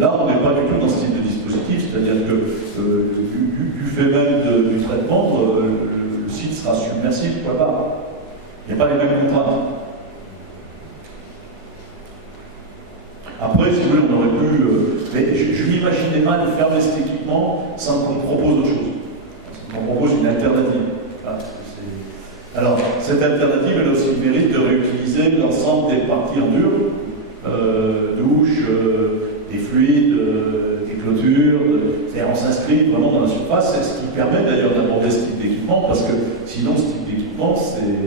Là, on n'est pas du tout dans ce type de dispositif, c'est-à-dire que du fait même du traitement, le site sera submersible, pourquoi pas. Il n'y a pas les mêmes contraintes. Après, si vous voulez, on aurait pu. Mais je m'imaginais mal fermer cet équipement sans qu'on propose autre chose. On propose une alternative. Alors, cette alternative, elle a aussi le mérite de réutiliser l'ensemble des parties en dur, douches, des fluides, des clôtures. C'est-à-dire, on s'inscrit vraiment dans la surface, c'est ce qui permet d'ailleurs d'aborder ce type d'équipement, parce que sinon, ce type d'équipement, c'est.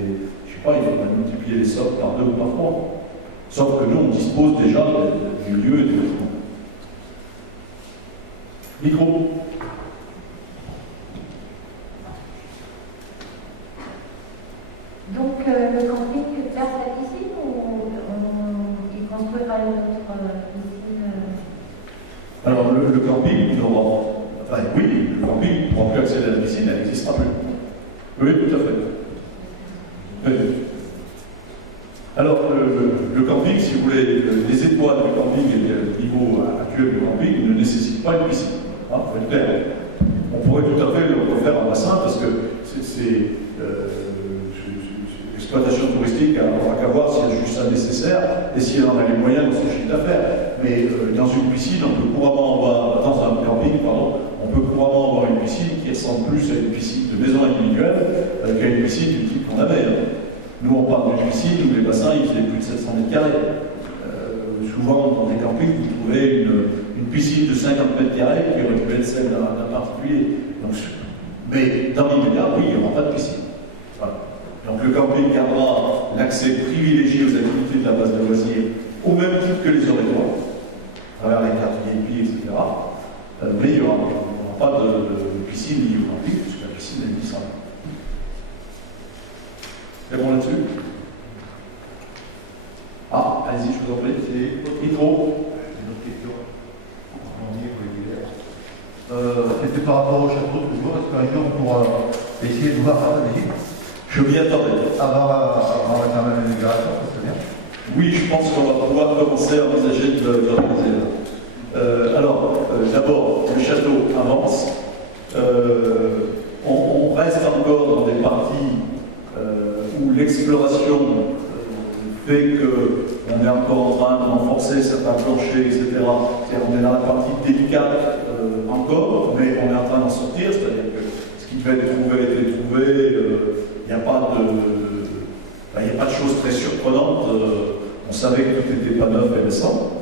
Je sais pas, il faudrait multiplier les socles par 2 ou par 3. Sauf que nous, on dispose déjà du lieu et du logement. Micro. Donc, le camping place la piscine ou il construira une autre piscine Alors, le camping aura. Enfin, oui, le camping ne pourra plus accéder à la piscine, elle n'existera plus. Oui, tout à fait. Oui. Alors, le camping, si vous voulez, les étoiles du camping et le niveau actuel du camping ne nécessitent pas une piscine. Hein, faut être clair. On pourrait tout à fait le refaire en bassin parce que c'est l'exploitation touristique, elle n'aura qu'à voir si elle juge ça nécessaire et si elle en a les moyens dans son chiffre d'affaires. Mais dans une piscine, on peut couramment avoir, dans un camping, pardon, on peut couramment avoir une piscine qui ressemble plus à une piscine de maison individuelle qu'à une piscine du type qu'on avait. Hein. Nous, on parle d'une piscine où les bassins, ils faisaient plus de 700 mètres carrés. Souvent, dans des campings, vous trouvez une piscine de 50 mètres carrés qui aurait pu être celle d'un particulier. Donc, mais dans l'immédiat, oui, il n'y aura pas de piscine. Voilà. Donc, le camping gardera l'accès privilégié aux activités de la base de loisirs au même titre que les oratoires, à travers les cartes VIP, etc. Mais il n'y aura pas de piscine liée au camping, puisque la piscine est glissante. C'est bon là-dessus? Ah, allez-y, je vous en prie. C'est votre micro. Une autre question. C'était par rapport au château toujours. Est-ce qu'un jour on pourra essayer de voir Je m'y attendais. avant la migration, ça serait bien. Oui, je pense qu'on va pouvoir commencer à envisager de l'organiser. Alors, d'abord, le château avance. On reste encore dans des parties où l'exploration fait qu'on est encore en train de renforcer certains planchers, etc. C'est-à-dire on est dans la partie délicate encore, mais on est en train d'en sortir, c'est-à-dire que ce qui devait être trouvé a été trouvé, il n'y a pas de choses très surprenantes, on savait que tout n'était pas neuf et récent.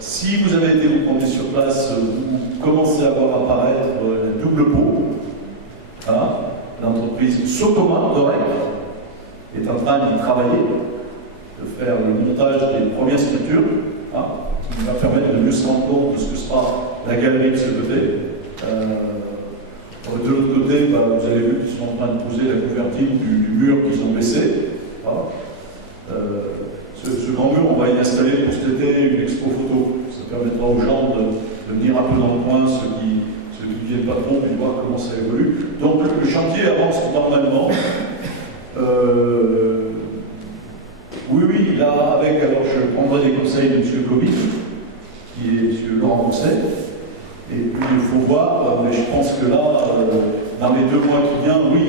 Si vous avez été vous promener sur place, vous commencez à voir apparaître la double peau. Hein, l'entreprise Socoma d'Orec est en train d'y travailler, de faire le montage des premières structures, hein, qui va permettre de mieux se rendre compte de ce que sera la galerie de ce côté. De l'autre côté, vous avez vu qu'ils sont en train de poser la couverture du mur qu'ils ont baissé. Voilà. Ce grand mur, on va y installer pour cet été une expo photo. Ça permettra aux gens de venir un peu dans le coin, ceux qui viennent pas trop, et voir comment ça évolue. Donc le chantier avance normalement. Oui, là, alors je prendrai les conseils de M. Covid, qui est M. Laurent Rousset. Et puis il faut voir, mais je pense que là, dans les 2 mois qui viennent, oui,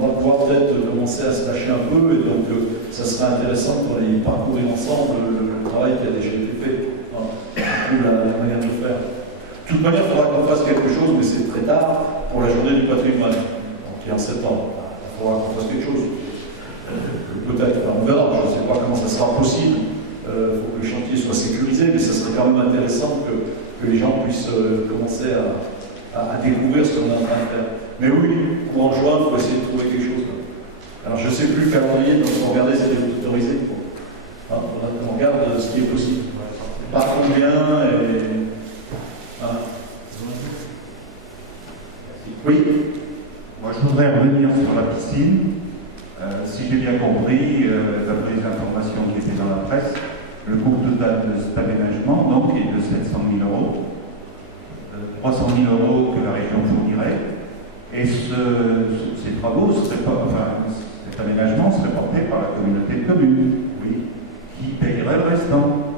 on va pouvoir peut-être commencer à se lâcher un peu, et donc ça serait intéressant pour aller parcourir ensemble le travail qui a déjà été fait, la manière de le faire. De toute manière, il faudra qu'on fasse quelque chose, mais c'est très tard pour la journée du patrimoine, qui est en septembre. Il faudra qu'on fasse quelque chose. Peut-être, on verra, je ne sais pas comment ça sera possible. Il faut que le chantier soit sécurisé, mais ça serait quand même intéressant que les gens puissent commencer à découvrir ce qu'on est en train de faire. Mais oui, courant juin, il faut essayer de trouver quelque chose. Alors je ne sais plus le calendrier, donc on regarder si c'est autorisé. Hein, on regarde ce qui est possible. Par combien et. Hein. moi je voudrais revenir sur la piscine. Si j'ai bien compris, d'après les informations qui étaient dans la presse, le coût total de cet aménagement donc, est de 700 000 €, 300 000 € que la région fournirait, et ces travaux seraient pas, enfin, cet aménagement serait porté par la communauté de communes, oui, qui payerait le restant.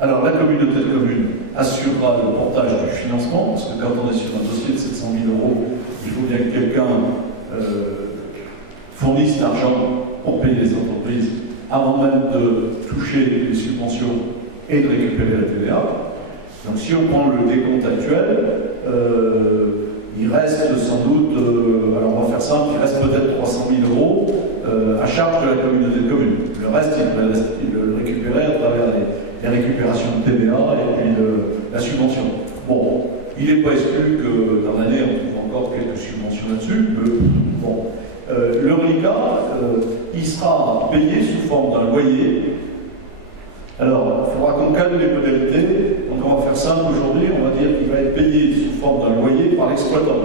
Alors la communauté de communes assurera le portage du financement, parce que quand on est sur un dossier de 700 000 €, il faut bien que quelqu'un fournissent l'argent pour payer les entreprises avant même de toucher les subventions et de récupérer la TVA. Donc si on prend le décompte actuel, il reste sans doute, alors on va faire simple, il reste peut-être 300 000 € à charge de la communauté de communes. Le reste, il le récupérer à travers les récupérations de TVA et puis la subvention. Bon, il n'est pas exclu que dans l'année on trouve encore quelques subventions là-dessus, mais bon. Le reliquat, il sera payé sous forme d'un loyer. Alors, il faudra qu'on calme les modalités. Donc, on va faire simple aujourd'hui. On va dire qu'il va être payé sous forme d'un loyer par l'exploitant.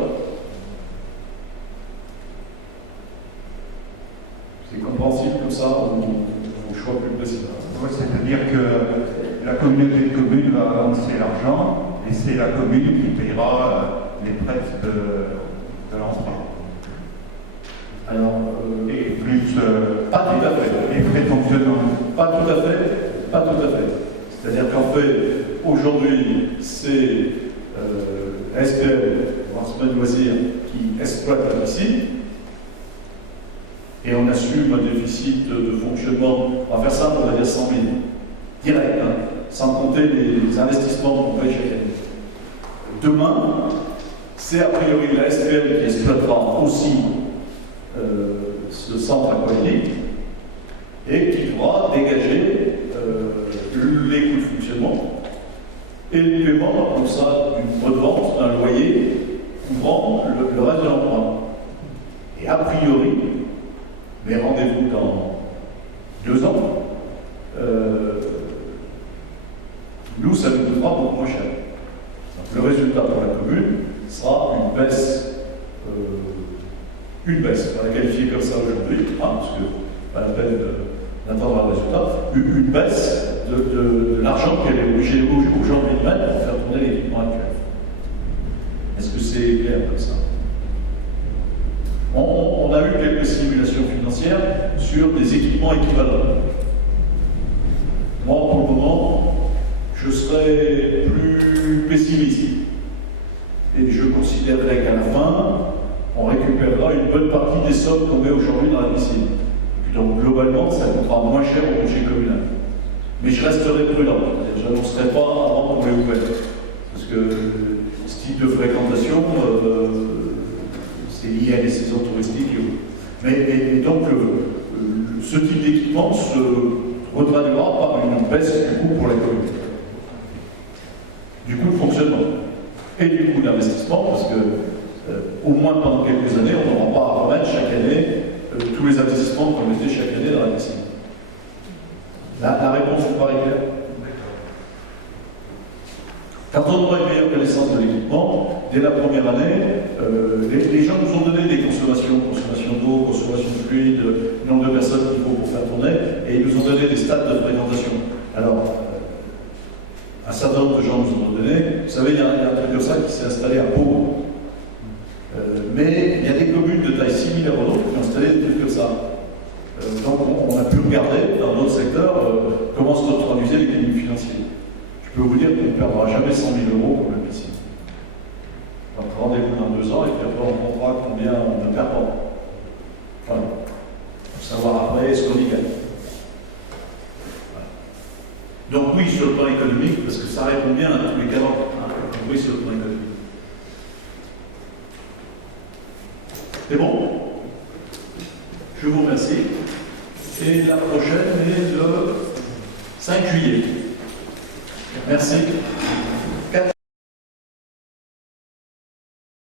C'est compréhensible comme ça, ou choix plus précis. Oui, c'est-à-dire que la communauté de communes va avancer l'argent et c'est la commune qui payera les prêts de l'emprunt. Alors, et plus pas tout à fait. Les frais de fonctionnement. Pas tout à fait. Pas tout à fait. C'est-à-dire qu'en fait, aujourd'hui, c'est SPL, Semaine Loisirs, qui exploite la piscine. Et on assume un déficit de fonctionnement, on va faire ça, on va dire 100 000. Direct, hein, sans compter les investissements qu'on paye chaque année. Demain, c'est a priori la SPL qui exploitera aussi ce centre aquatique et qui pourra dégager les coûts de fonctionnement et le paiement, comme ça, d'une redevance, d'un loyer couvrant le reste de l'emprunt. Et a priori, mais rendez-vous dans 2 ans, nous, ça nous coûtera beaucoup moins cher. Donc, le résultat pour la commune sera une baisse, on va la qualifier comme ça aujourd'hui, hein, parce que pas la peine d'attendre un résultat, une baisse de l'argent qu'elle est obligée aujourd'hui de mettre pour faire tourner l'équipement actuel. Est-ce que c'est clair comme ça? On a eu quelques simulations financières sur des équipements équivalents. Moi, pour le moment, je serais plus pessimiste. Et je considérerais qu'à la fin, on récupérera une bonne partie des sommes qu'on met aujourd'hui dans la piscine. Et puis donc, globalement, ça coûtera moins cher au budget communal. Mais je resterai prudent. Je n'annoncerai pas avant qu'on l'ait ouvert. Parce que ce type de fréquentation, c'est lié à des saisons touristiques. Mais donc, ce type d'équipement se retraduira par une baisse du coût pour la commune. Du coût de fonctionnement. Et du coût d'investissement, parce que au moins pendant quelques années, on n'aura pas à remettre chaque année tous les investissements qu'on mettait chaque année dans la piscine. La réponse vous paraît claire? Quand on aura une meilleure connaissance de l'équipement, dès la première année, les gens nous ont donné des consommations d'eau, consommation de fluide, nombre de personnes qu'il faut pour faire tourner, et ils nous ont donné des stades de fréquentation. Alors, un certain nombre de gens nous ont donné, vous savez, il y a un truc comme ça qui s'est installé à Pau. Mais il y a des communes de taille similaire aux nôtres qui ont installé des trucs comme ça. Donc on a pu regarder dans d'autres secteurs comment se traduisait l'équilibre financier. Je peux vous dire qu'on ne perdra jamais 100 000 € pour la piscine. Donc rendez-vous dans 2 ans et puis après on comprendra combien on ne perd pas. Voilà. Pour savoir après ce qu'on y gagne. Voilà. Donc oui sur le plan économique, parce que ça répond bien à tous les cadres. Hein. Oui sur le plan économique. C'est bon? Je vous remercie. Et la prochaine est le 5 juillet. Merci.